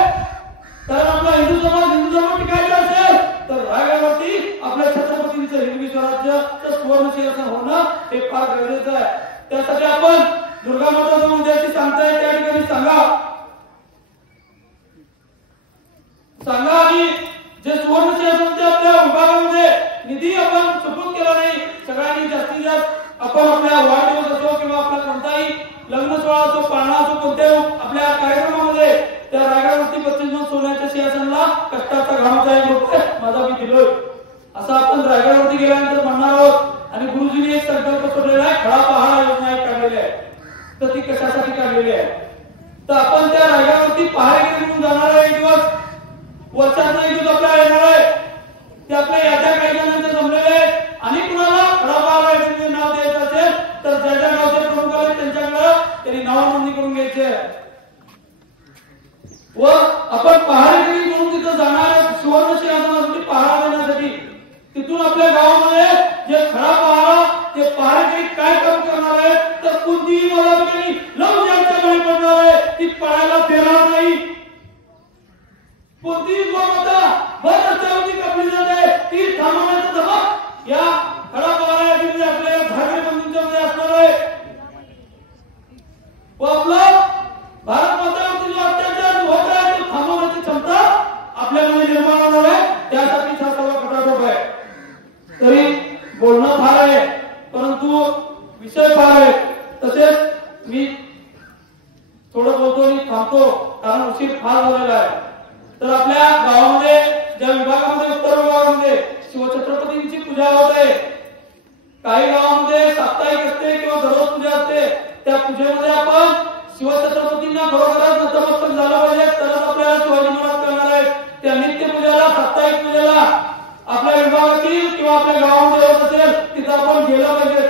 कारण आपला हिंदू समाज, हिंदू धर्म टिकायचा असेल तर रायगडवरती आपल्या छत्रपतींचं हिंदवी स्वराज्याचं सुवर्ण सिंहासन होणं हे फार गरजेचं आहे. त्यासाठी आपण दुर्गामाता उद्याची सांगताय त्या ठिकाणी सांगा आणि जे सुवर्ण सिंहासन ते आपल्या विभागामध्ये निधी आपण सुपूर्द केला नाही. सगळ्यांनी जास्तीत जास्त आपण आपल्या वाढदिवस असो किंवा आपला कोणताही लग्न सोहळा असो, पाळणा असो, कोणत्याही आपल्या कार्यक्रमामध्ये त्या रायगडवरती 32 मन सोन्याच्या सिंहासनाला कष्टाचा घामाचा 1 रुपये माझा मी दिलोय असं आपण रायगडवरती गेल्यानंतर म्हणणार आहोत. आणि गुरुजींनी एक संकल्प सोडलेला आहे, खडा पहाडा योजना एक काढलेली आहे. तर ती कशासाठी काढलेली आहे, तर आपण त्या रायगडवरती पहारेकरी म्हणून जाणार आहे. 1 दिवस वर्षातला 1 दिवस आपल्याला येणार आहे. ते आपल्या याद्या काही जणांचे जमलेले आहेत. आणि कुणाला खडा पहाडा योजनेचे नाव द्यायचं असेल तर ज्या ज्या गावचे प्रमुख आहेत त्यांच्याकडे त्यांनी नाव नोंदणी करून घ्यायची आहे. व आपण पहारेकरी म्हणून तिथं जाणार सुवर्ण सिंहासनासाठी पहारा देण्यासाठी. तिथून आपल्या गावामध्ये जे खडा पहारा ते पहारेकरी काय काम करणार आहे, तर कोणतीही मला लव ज्यांच्या बळी पडणार आहे ती पळायला देणार नाही. कोणतीही गोमाता भर रस्त्यावरती कापली जाते ती थांबवण्याचं धमक या खडा पहारा यादीमध्ये आपल्या धार्मिक बंधूंच्या मध्ये असणार आहे. व आपला भारत मातावरती जो अत्याचार होत आहे तो थांबवण्याची क्षमता आपल्यामध्ये निर्माण होणार आहे. त्यासाठी हा सर्व खटाटोप आहे. तरी बोलणं फार आहे परंतु विषय फार आहे. तसेच मी थोडं बोलतो आणि थांबतो कारण उशीर फार झालेला आहे. तर आपल्या गावामध्ये ज्या विभागामध्ये उत्तर विभागामध्ये गावामध्ये शिवछत्रपतींची पूजा होते. काही गावामध्ये साप्ताहिक असते किंवा दररोज पूजा असते. त्या पूजेमध्ये आपण शिवछत्रपतींना खरोखरच नतमस्तक झालं पाहिजे, तरच आपल्याला शिवाजी महाराज करणार आहेत. त्या नित्य पूजेला, साप्ताहिक पूजेला आपल्या विभागातील किंवा आपल्या गावामध्ये होत असेल तिथं आपण गेलं पाहिजे.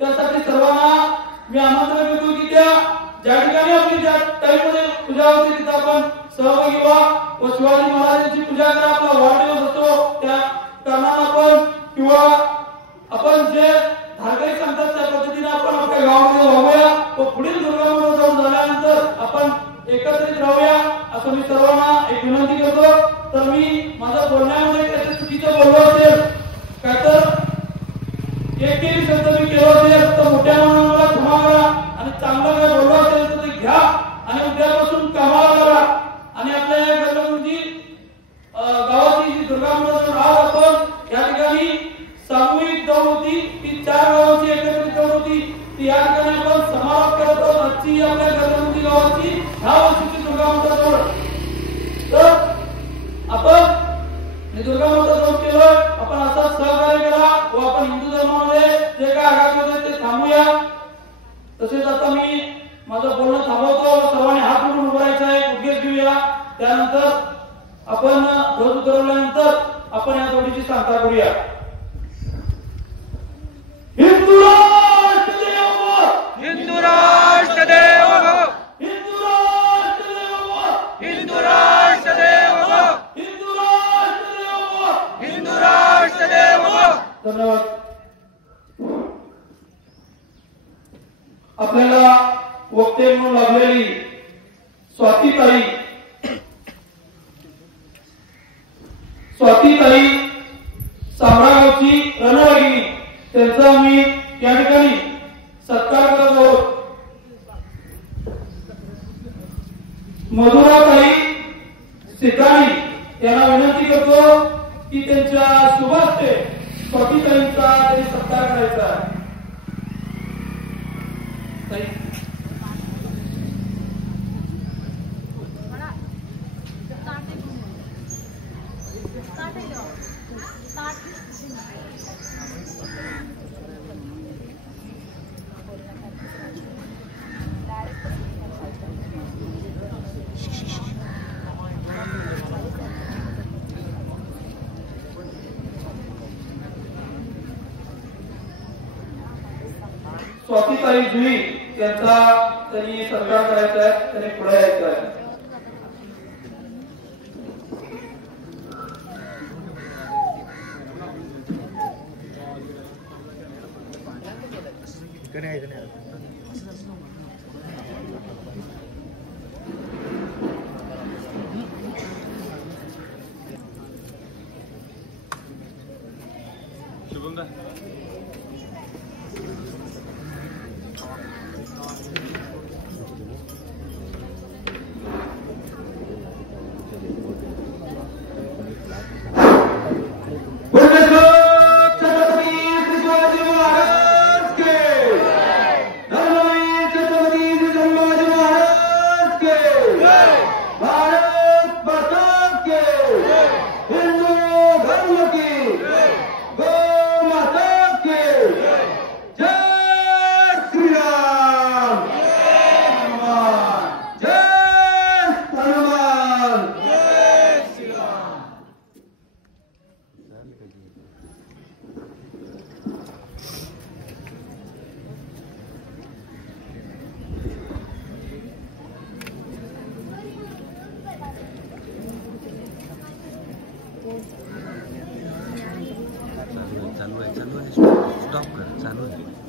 त्यासाठी सर्वांना मी आमंत्रण देतो की त्या ज्या ठिकाणी आपली ज्या टाईममध्ये पूजा होती तिथं आपण सहभागी व्हा व शिवाजी महाराजांची पूजा करा. आपला वाढदिवस असतो त्या कारणानं आपण किंवा आपण जे धार्मिक सांगतात त्या पद्धतीने आपण आपल्या गावामध्ये वाहूया व पुढील दुर्गामध्ये जाऊन झाल्यानंतर आपण एकत्रित राहूया असं मी सर्वांना एक विनंती करतो. तर मी माझ्या बोलण्यामध्ये त्याच्या चुकीचं बोललो असेल काय तर एकही शब्द मी केला असेल तर मोठ्या मनाने मला क्षमा करा आणि चांगलं काय बोललो असेल तर ते घ्या आणि उद्यापासून कामाला लागा. आणि आपल्या या गल्लोजी गावाची जी दुर्गामध्ये राहत आपण या ठिकाणी सामूहिक दौड होती, ती 4 गावांची एकत्रित दौड होती. ती या ठिकाणी आपण समारोप करत आहोत. आजची आपल्या गल्लोजी गावाची 10 वर्षाची दुर्गामाता दौड. तर आपण दुर्गामाता दौड केलं, आपण असाच सहकार्य करा व आपण हिंदू धर्मामध्ये जे काय आघात होते ते थांबूया. तसेच आता मी माझं बोलणं थांबवतो. सर्वांनी हात जोडून उभं राहायचं आहे, उद्देश घेऊया. त्यानंतर आपण ध्वज उतरवल्यानंतर आपण या दौडीची सांगता करूया. हिंदू राष्ट्र देव भव! हिंदू राष्ट्र देव भव! हिंदू राष्ट्र देव भव! हिंदू राष्ट्र देव भव! हिंदू राष्ट्र देव भव! हिंदू राष्ट्र देव भव! धन्यवाद. आपल्याला वक्ते म्हणून लाभलेली स्वातीताई सामरागावची रणवागिनी त्यांचा आम्ही या ठिकाणी सत्कार करत आहोत. मधुराताई सिद्धाणी यांना विनंती करतो की त्यांच्या शुभ हस्ते स्वातीताईंचा त्यांनी सत्कार करायचा आहे. स्वातीताई जुई यांचा त्यांनी सत्कार करायचा आहे, त्यांनी पुढे यायचं आहे.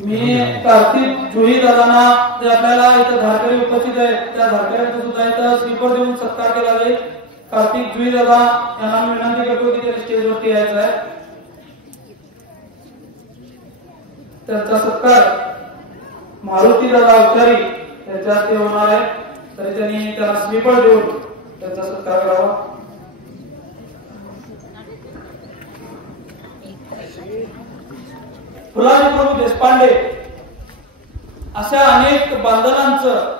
मी कार्तिक जुई दादांना जे आपल्याला इथं धारकरी उपस्थित आहेत त्या धारकऱ्यांचा सुद्धा इथं स्पीकर देऊन सत्कार केला जाईल. कार्तिक जुई दादा यांना मी विनंती करतो की ते स्टेजवरती यायचं आहे. त्यांचा सत्कार मारुती दादा अवचारी त्यांच्या हस्ते होणार आहे. तरी त्यांनी त्याला स्पीकर देऊन त्यांचा सत्कार करावा. फुलाजी प्रभू देशपांडे अशा अनेक बांधवांचं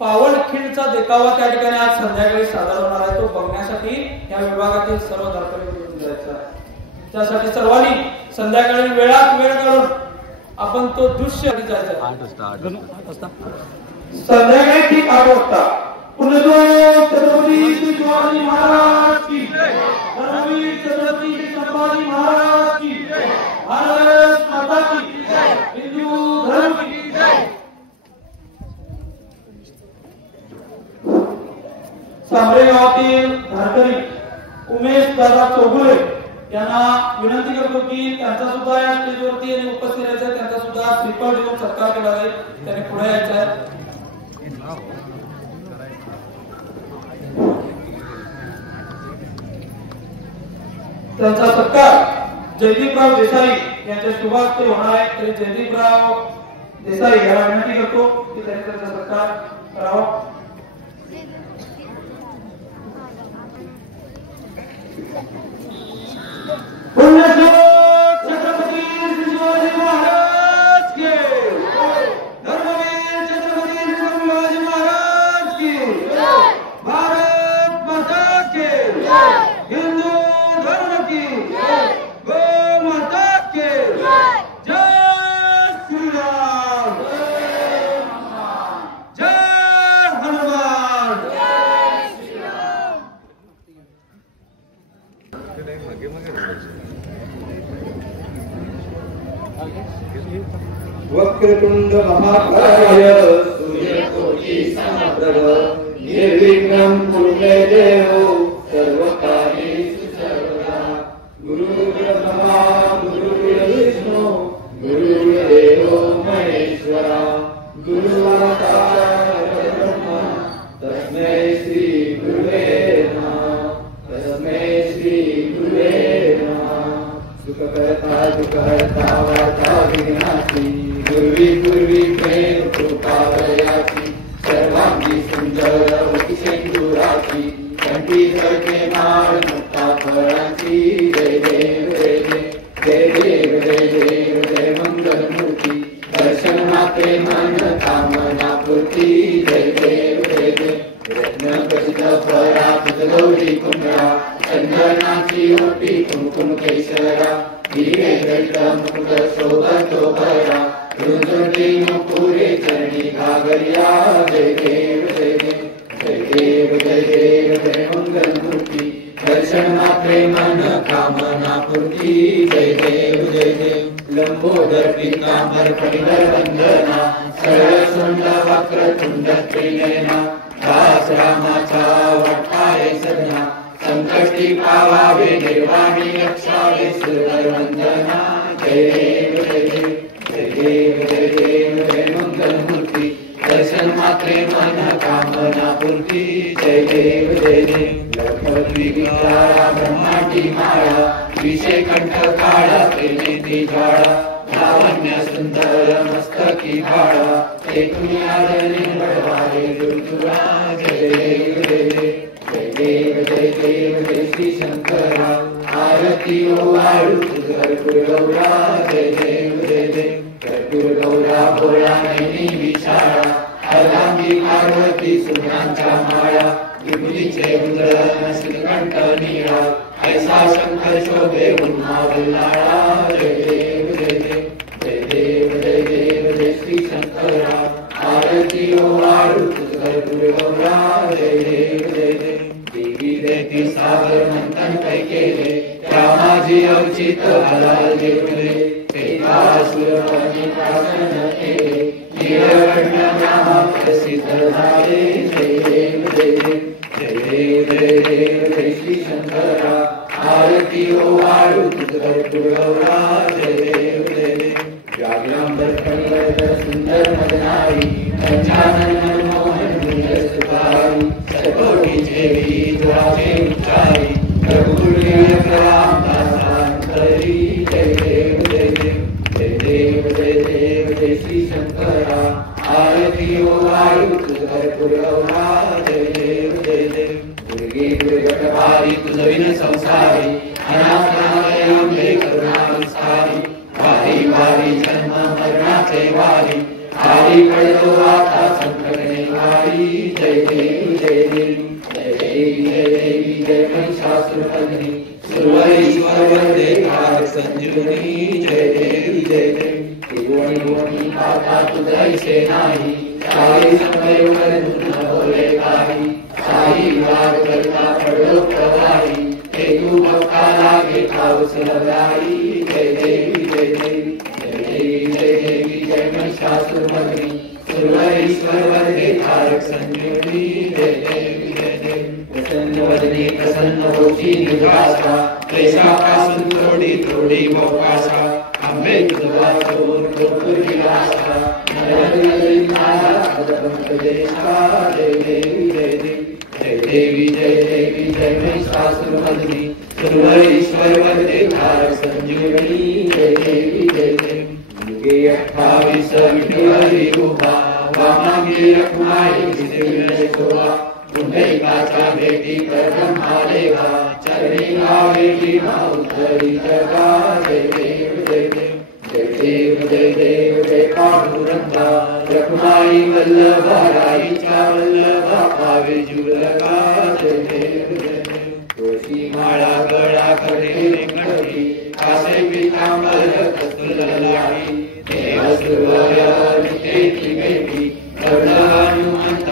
पावनखिंडचा देखावा त्या ठिकाणी आज संध्याकाळी सादर होणार आहे. तो बघण्यासाठी या विभागातील सर्व धारकरी जायचा आहे. त्यासाठी सर्वांनी संध्याकाळी वेळात वेळ काढून आपण तो दृश्य संध्याकाळी ठीक 8 वाजता पुण्यश्लोक छत्रपती श्री शिवाजी महाराज की जय, धर्मवीर छत्रपती श्री संभाजी महाराज की जय, भारत माता की जय, हिंदू धर्म की जय. सांबरे गावातील धारकरी उमेश दादा चौगुले यांना विनंती करतो की त्यांचा सुद्धा या स्टेजवरती उपस्थित राहायचं आहे, त्यांचा सुद्धा श्रीफळ देऊन सत्कार केला जाईल. त्यांनी पुढे यायचं आहे. त्यांचा सत्कार जयदीपराव देसाई यांच्या शुभास्ते होणार आहे. तरी जयदीपराव देसाई याला विनंती करतो की त्यांनी त्यांचा सत्कार करावा. पुण्यश्लोक छत्रपती श्री शिवाजी महाराज की धर्मवीर छत्रपती श्री संभाजी महाराज की भारत माता की हिंदू धर्म की गौ माता की जय श्री राम, जय हनुमान. वक्रतुंड महाकाय सूर्यकोटि समप्रभ निर्विघ्नं कुरु मे देव सर्वकार्येषु सर्वदा. गुरुर्ब्रह्मा गुरुर्विष्णु गुरुर्देवो महेश्वरा गुरुसाक्षात् परब्रह्म तस्मै श्री गुरुवे नमः, तस्मै श्री गुरुवे नमः. सुखकर्ता दुःखहर्ता वार्ता विघ्नाची गुरुवी प्रेम कृपा दयाची सर्वांगी सुंदर होती सिंदुराची कंठी धरते माळ मुक्ता फळांची. जय देव जय देव जय देव जय देव जय मंगल मूर्ती दर्शन मात्रे मन कामना पूर्ती. जय देव जय देव रत्नखचित फळात गौरी कुंभरा चंदनाची ओटी कुंकुम केशरा दिवे जडित मुकुट शोभतो भरा रुंजुंडी मुकुरे चरणी घागरिया. जय देव जय देव जय देव जय देव जय मंगल मूर्ती दर्शन मात्रे मन कामना पूर्ती. जय देव जय देव लंबोदर पीतांबर फणीधर वंदना सरळ सुंड वक्रतुंड त्रिनयना दास रामाचा वाटताय सदना संकष्टी पावावे निर्वाणी रक्षावे सुरवर वंदना. जय देव जय देव जय देव जय देव जय मंगल मूर्ती दर्शन मात्रे मन कामना पूर्ती. जय देव जय देव लखपती विचारा ब्रह्मांडी माळा विषय कंठ काळा प्रेमेती ज्वाळा लावण्य सुंदर मस्तकी भाळा एकूणी आदरणी बळवारे ऋतुरा. जय देव जय देव जय देव जय देव जय श्री शंकरा आरती ओवाळू कर्पूर गौरा. जय देव जय देव कर्पूर गौरा भोळा नैनी विशाळा अर्धांगी पार्वती सुरांच्या माळा विभूतीचे उदर श्रीकंठ निळा ऐसा शंकर शोभे उन्मावलाळा. जय देव जय देव जय देव जय देव जय श्री शंकरा आरती ओवाळू कर्पूर गौरा. जय देव जय देव देवी देती सागर मंथन काय केले रामाजी अवचित हलाल जेवले प्राशन केले नीलकंठ नाम प्रसिद्ध झाले. जय देव जय देव जय देव जय देव जय श्री शंकरा आरती ओवाळू कर्पूर गौरा. जय देव जय देव व्याघ्रांबर फणीवर सुंदर मदनाई पंचानन मनमोहन मुनिर सुखाई सकोटी देवी द्वारे उच्चारी प्रभुर्य रामदासांतरी. जय देव जय देव जय देव जय देव जय श्री शंकरा आरती ओवाळू कर्पूर गौरा. जय देव जय देव दुर्गे दुर्गट भारी तुझ विन संसारी अनाथालयांबे करुणा विस्तारी वारी वारी जन्म मरणाचे वारी हरी पडलो आता संकट निवारी. जय देव जय देव जय देवी जय देवी जय महिषासुरमर्दिनी सुरवरे सर्वेश्वर वंदे कार संजीवनी जय देवी जय देवी त्रिभुवनी माता तुझैसे नाही साई समयवर तुझ बोले काही साई वाद करता पडलो प्रवाही हे तू भक्ता लागे पाऊस लगाई जय देवी जय देवी जय देवी जय देवी जय महिषासुरमर्दिनी सर्वेश्वर वंदे कार संजीवनी जय देवी जय देवी प्रसन्न वदने प्रसन्न होची निवासा क्लेशापासून थोडी थोडी मोकाशा आंबे तुझा करून भरपूर विलासा नरहरी माया पदपंक देशा जय देवी जय देवी जय देवी जय देवी जय महिषासुरमर्दिनी सर्वेश्वर वंदे कार संजीवनी जय देवी जय देवी युगे 28 विठ्ठल उभा वामागे रखुमाई जिथे विनय शोभा पुंडलिकाच्या भेटी कर ब्रह्मालेखा चरणी गावेली माऊतरी जगा जय देव जय देव जय देव जय देव जय पांडुरंगा रखुमाई वल्लभा राईच्या वल्लभा पावे जुलगा जय देव जय देव तुळशी माळा गळा कडे कडी कासे पितांबर कस्तुरलाही देव सुरवय वितेची बेटी हनुमंत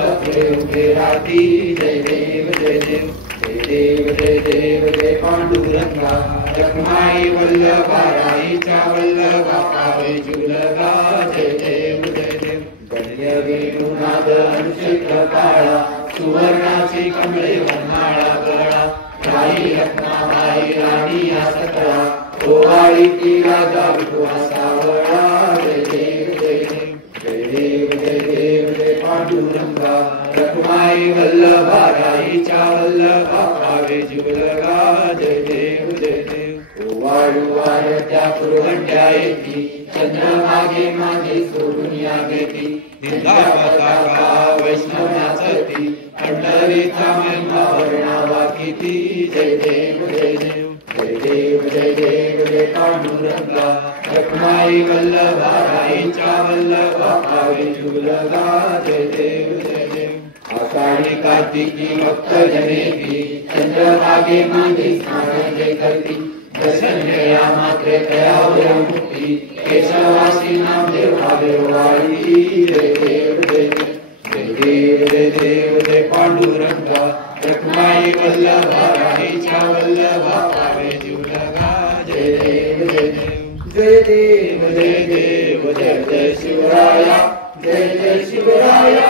उभे राहती जय देव जय देव जय देव जय देव जय पांडुरंगा रखुमाई वल्लभा राईच्या वल्लभा पावे जुलगा जय देव जय देव गण्य वेणुनाद अनुक्षेत्र काळा सुवर्णाची कमळे वनमाळा गळा राई रत्नाबाई राणी या सकळा ओवाळी ती राजा विठुआ सावळा जय देव जय देव जय देव जय देव जय पांडुरंगा रखुमाई वल्लभा राईच्या वल्लभा पावे जुलगा जय देव जय देव ओवाळू वारत्या कुरवंट्या येती चंद्रमागे मागे सोडून या घेती दिंडा पताका वैष्णव्याचती पंढरीचा महिमा वर्णावा किती जय देव जय देव जय देव जय देव जय पांडुरंगा रखुमाई वल्लभा राईच्या वल्लभा पावे जुलगा जय देव जय देव आषाढी कार्तिकी भक्त जनेती चंद्रभागे मागे स्नान करती दर्शन या मात्रे तयावया मुक्ती केशवासी नामदेव भावेवाळी जय देव जय देव जय देव जय देव जय पांडुरंगा रखुमाई वल्लभा राईच्या वल्लभा पावे जुलगा जय देव जय देव जय देव जय देव जय जय शिवराया जय जय शिवराया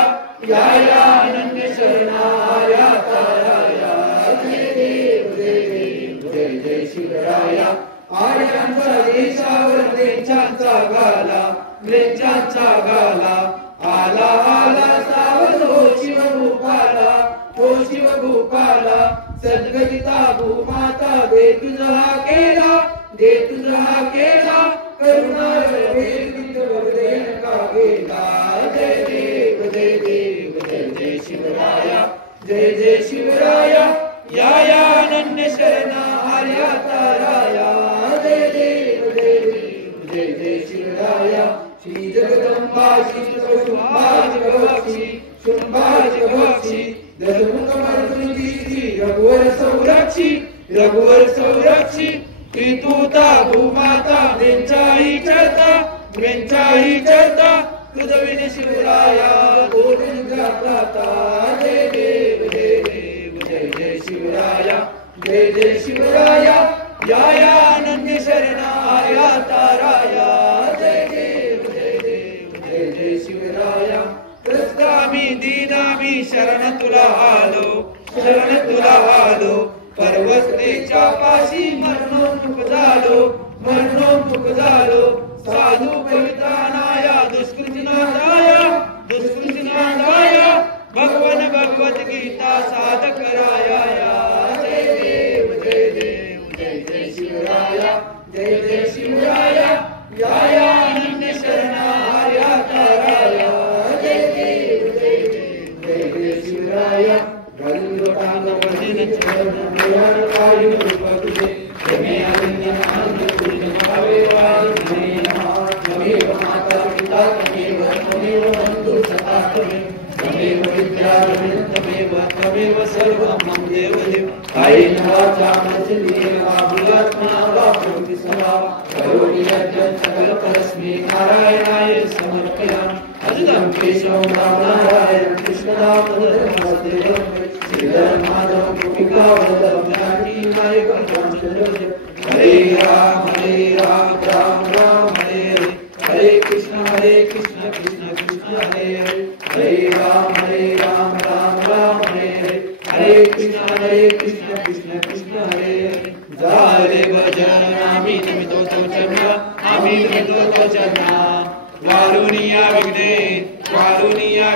या या अनन्य शरणाया ताराया जय देव जय देव जय जय शिवराया आर्यांचा देशावर लेंचांचा गाला लेंचांचा गाला आला आला सावध हो शिवभूपाला हो शिवभूपाला सद्गतिता भूमाता दे तुझा केला दे तुझा केला करुणा का गेला जय देव जय देव जय जय शिवराया जय जय शिवराया या अनन्य शरणा आर्या ताराया जय देव जय देव जय जय शिवराया श्री जगदंबा श्री शुंभाज गवक्षी दशमुखमर्दुनी रघुवर संरक्षी तूता भूमाता वेंचाही चरता तुझ विन शिवराया गोविंदा प्राता जय देव जय देव जय जय शिवराया जय जय शिवराया या अनन्य शरणाया ताराया जय देव जय देव जय जय शिवराया त्रस्तामी दीनामी शरण तुला आलो पर्वस्त्रीच्या पाशी मरणोन्मुख झालो साधू पवित्रानाया दुष्कृतिनादाया भगवन भगवत गीता साधक राया जय देव जय देव जय जय शिवराया जय जय शिवराया या अनन्य शरणाया ताराया जय देव जय देव जय जय शिवराया तमेव सर्वं मम देवदेव आई नवाचा मचली बाबुला नैवेद्यं सकलपरस्मै नारायणाय समर्पयामि अजितं केशवं रामनारायणं कृष्णदामोदरं श्रीधरं माधवं गोपिकावल्लभं जानकीनायकं रामचन्द्रं हरे राम राम राम हरे हरे हरे कृष्ण कृष्ण कृष्ण हरे हरे हरे राम राम हरे हरे हरे कृष्ण कृष्ण हरे हरे झाले भजन आम्ही नमितो चरण आम्ही नमितो चरण वारुनिया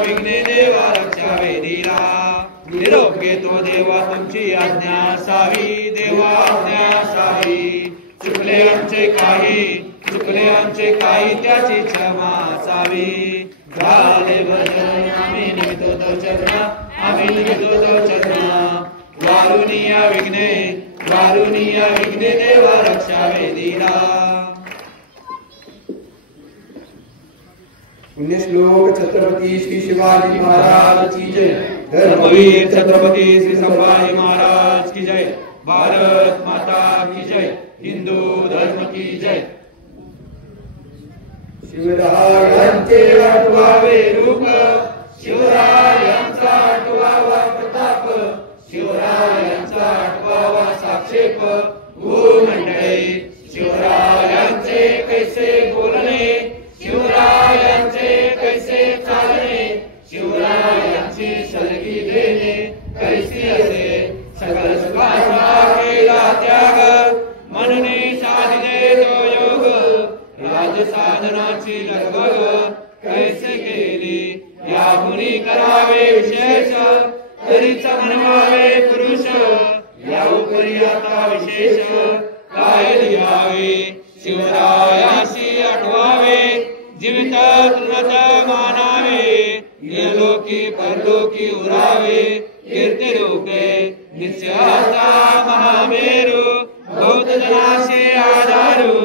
विघ्ने देवा रक्षा वेदीला निरोप घेतो देवा तुमची आज्ञा असावी देवा आज्ञा असावी चुकले आमचे काही त्याची क्षमा असावी झाले भजन आम्ही निमितो चरण वारुनिया विघ्ने देवा रक्षा वेदीला पुण्यश्लोक छत्रपती श्री शिवाजी महाराज की जय धर्मवीर छत्रपती श्री संभाजी महाराज की जय भारत माता की जय हिंदू धर्म की जय शिवरायांचे आठवावे रूप शिवरायांचा आठवावा प्रताप शिवरायांचा आठवावा साक्षेप मंडळी शिवरायांचे कैसे बोलणे शिवरायांचे कैसे चालणे शिवरायांची सलगी देणे कैसी असे सकल सुखाचा केला त्याग मनने साधिले तो योग राज साधनाची लगबग कैसे केली याहुनी करावे विशेष तरीच म्हणवावे पुरुष या उपरी आता विशेष काय लिहावे शिवरायाशी आठवावे जीवित तृणत मानावे इहलोकी परलोकी उरावे कीर्ती लोके निश्चयाचा महामेरू बहुत जनाचे आधारू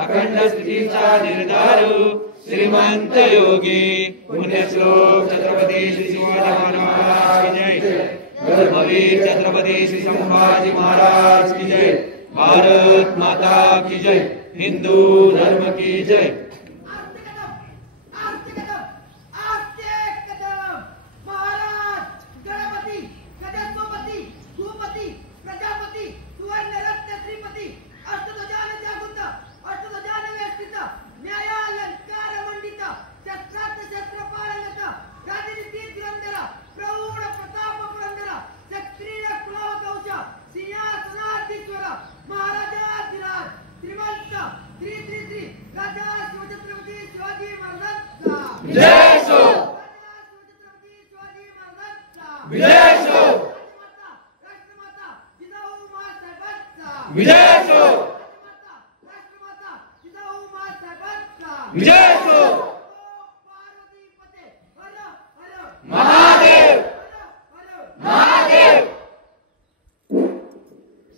अखंड स्थितीचा निर्धारू श्रीमंत योगी पुण्यश्लोक छत्रपती श्री शिवाजी महाराज की जय धर्मवीर छत्रपती श्री संभाजी महाराज की जय भारत माता की जय हिंदू धर्म की जय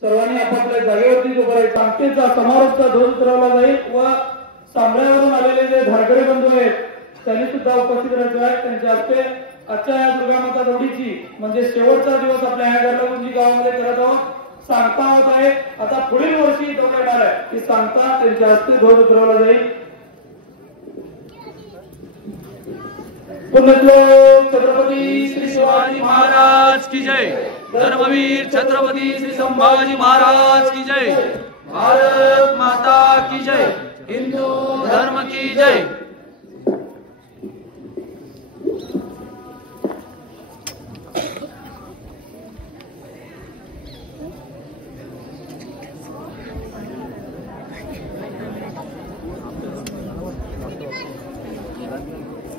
सर्वांनी आपापल्या जागेवरती उभं राहायचं. शांतीचा समारोपचा ध्वज उतरवला जाईल व सांबळ्यावरून आलेले जे धारगडे बंधू आहेत त्यांनी सुद्धा उपस्थित राहायचं आहे. त्यांच्या हस्ते आजच्या या दुर्गामाता दौडीची म्हणजे शेवटचा दिवस आपल्या ह्या गर्लगुंजी गावामध्ये करत आहोत सांगता होत आहे. आता पुढील वर्षी दौड येणार आहे ती सांगता त्यांच्या हस्ते ध्वज उतरवला जाईल. पुण्यश्लोक छत्रपती श्री शिवाजी महाराज की जय धर्मवीर छत्रपती श्री संभाजी महाराज की जय भारत माता की जय हिंदू धर्म की जय.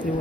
ते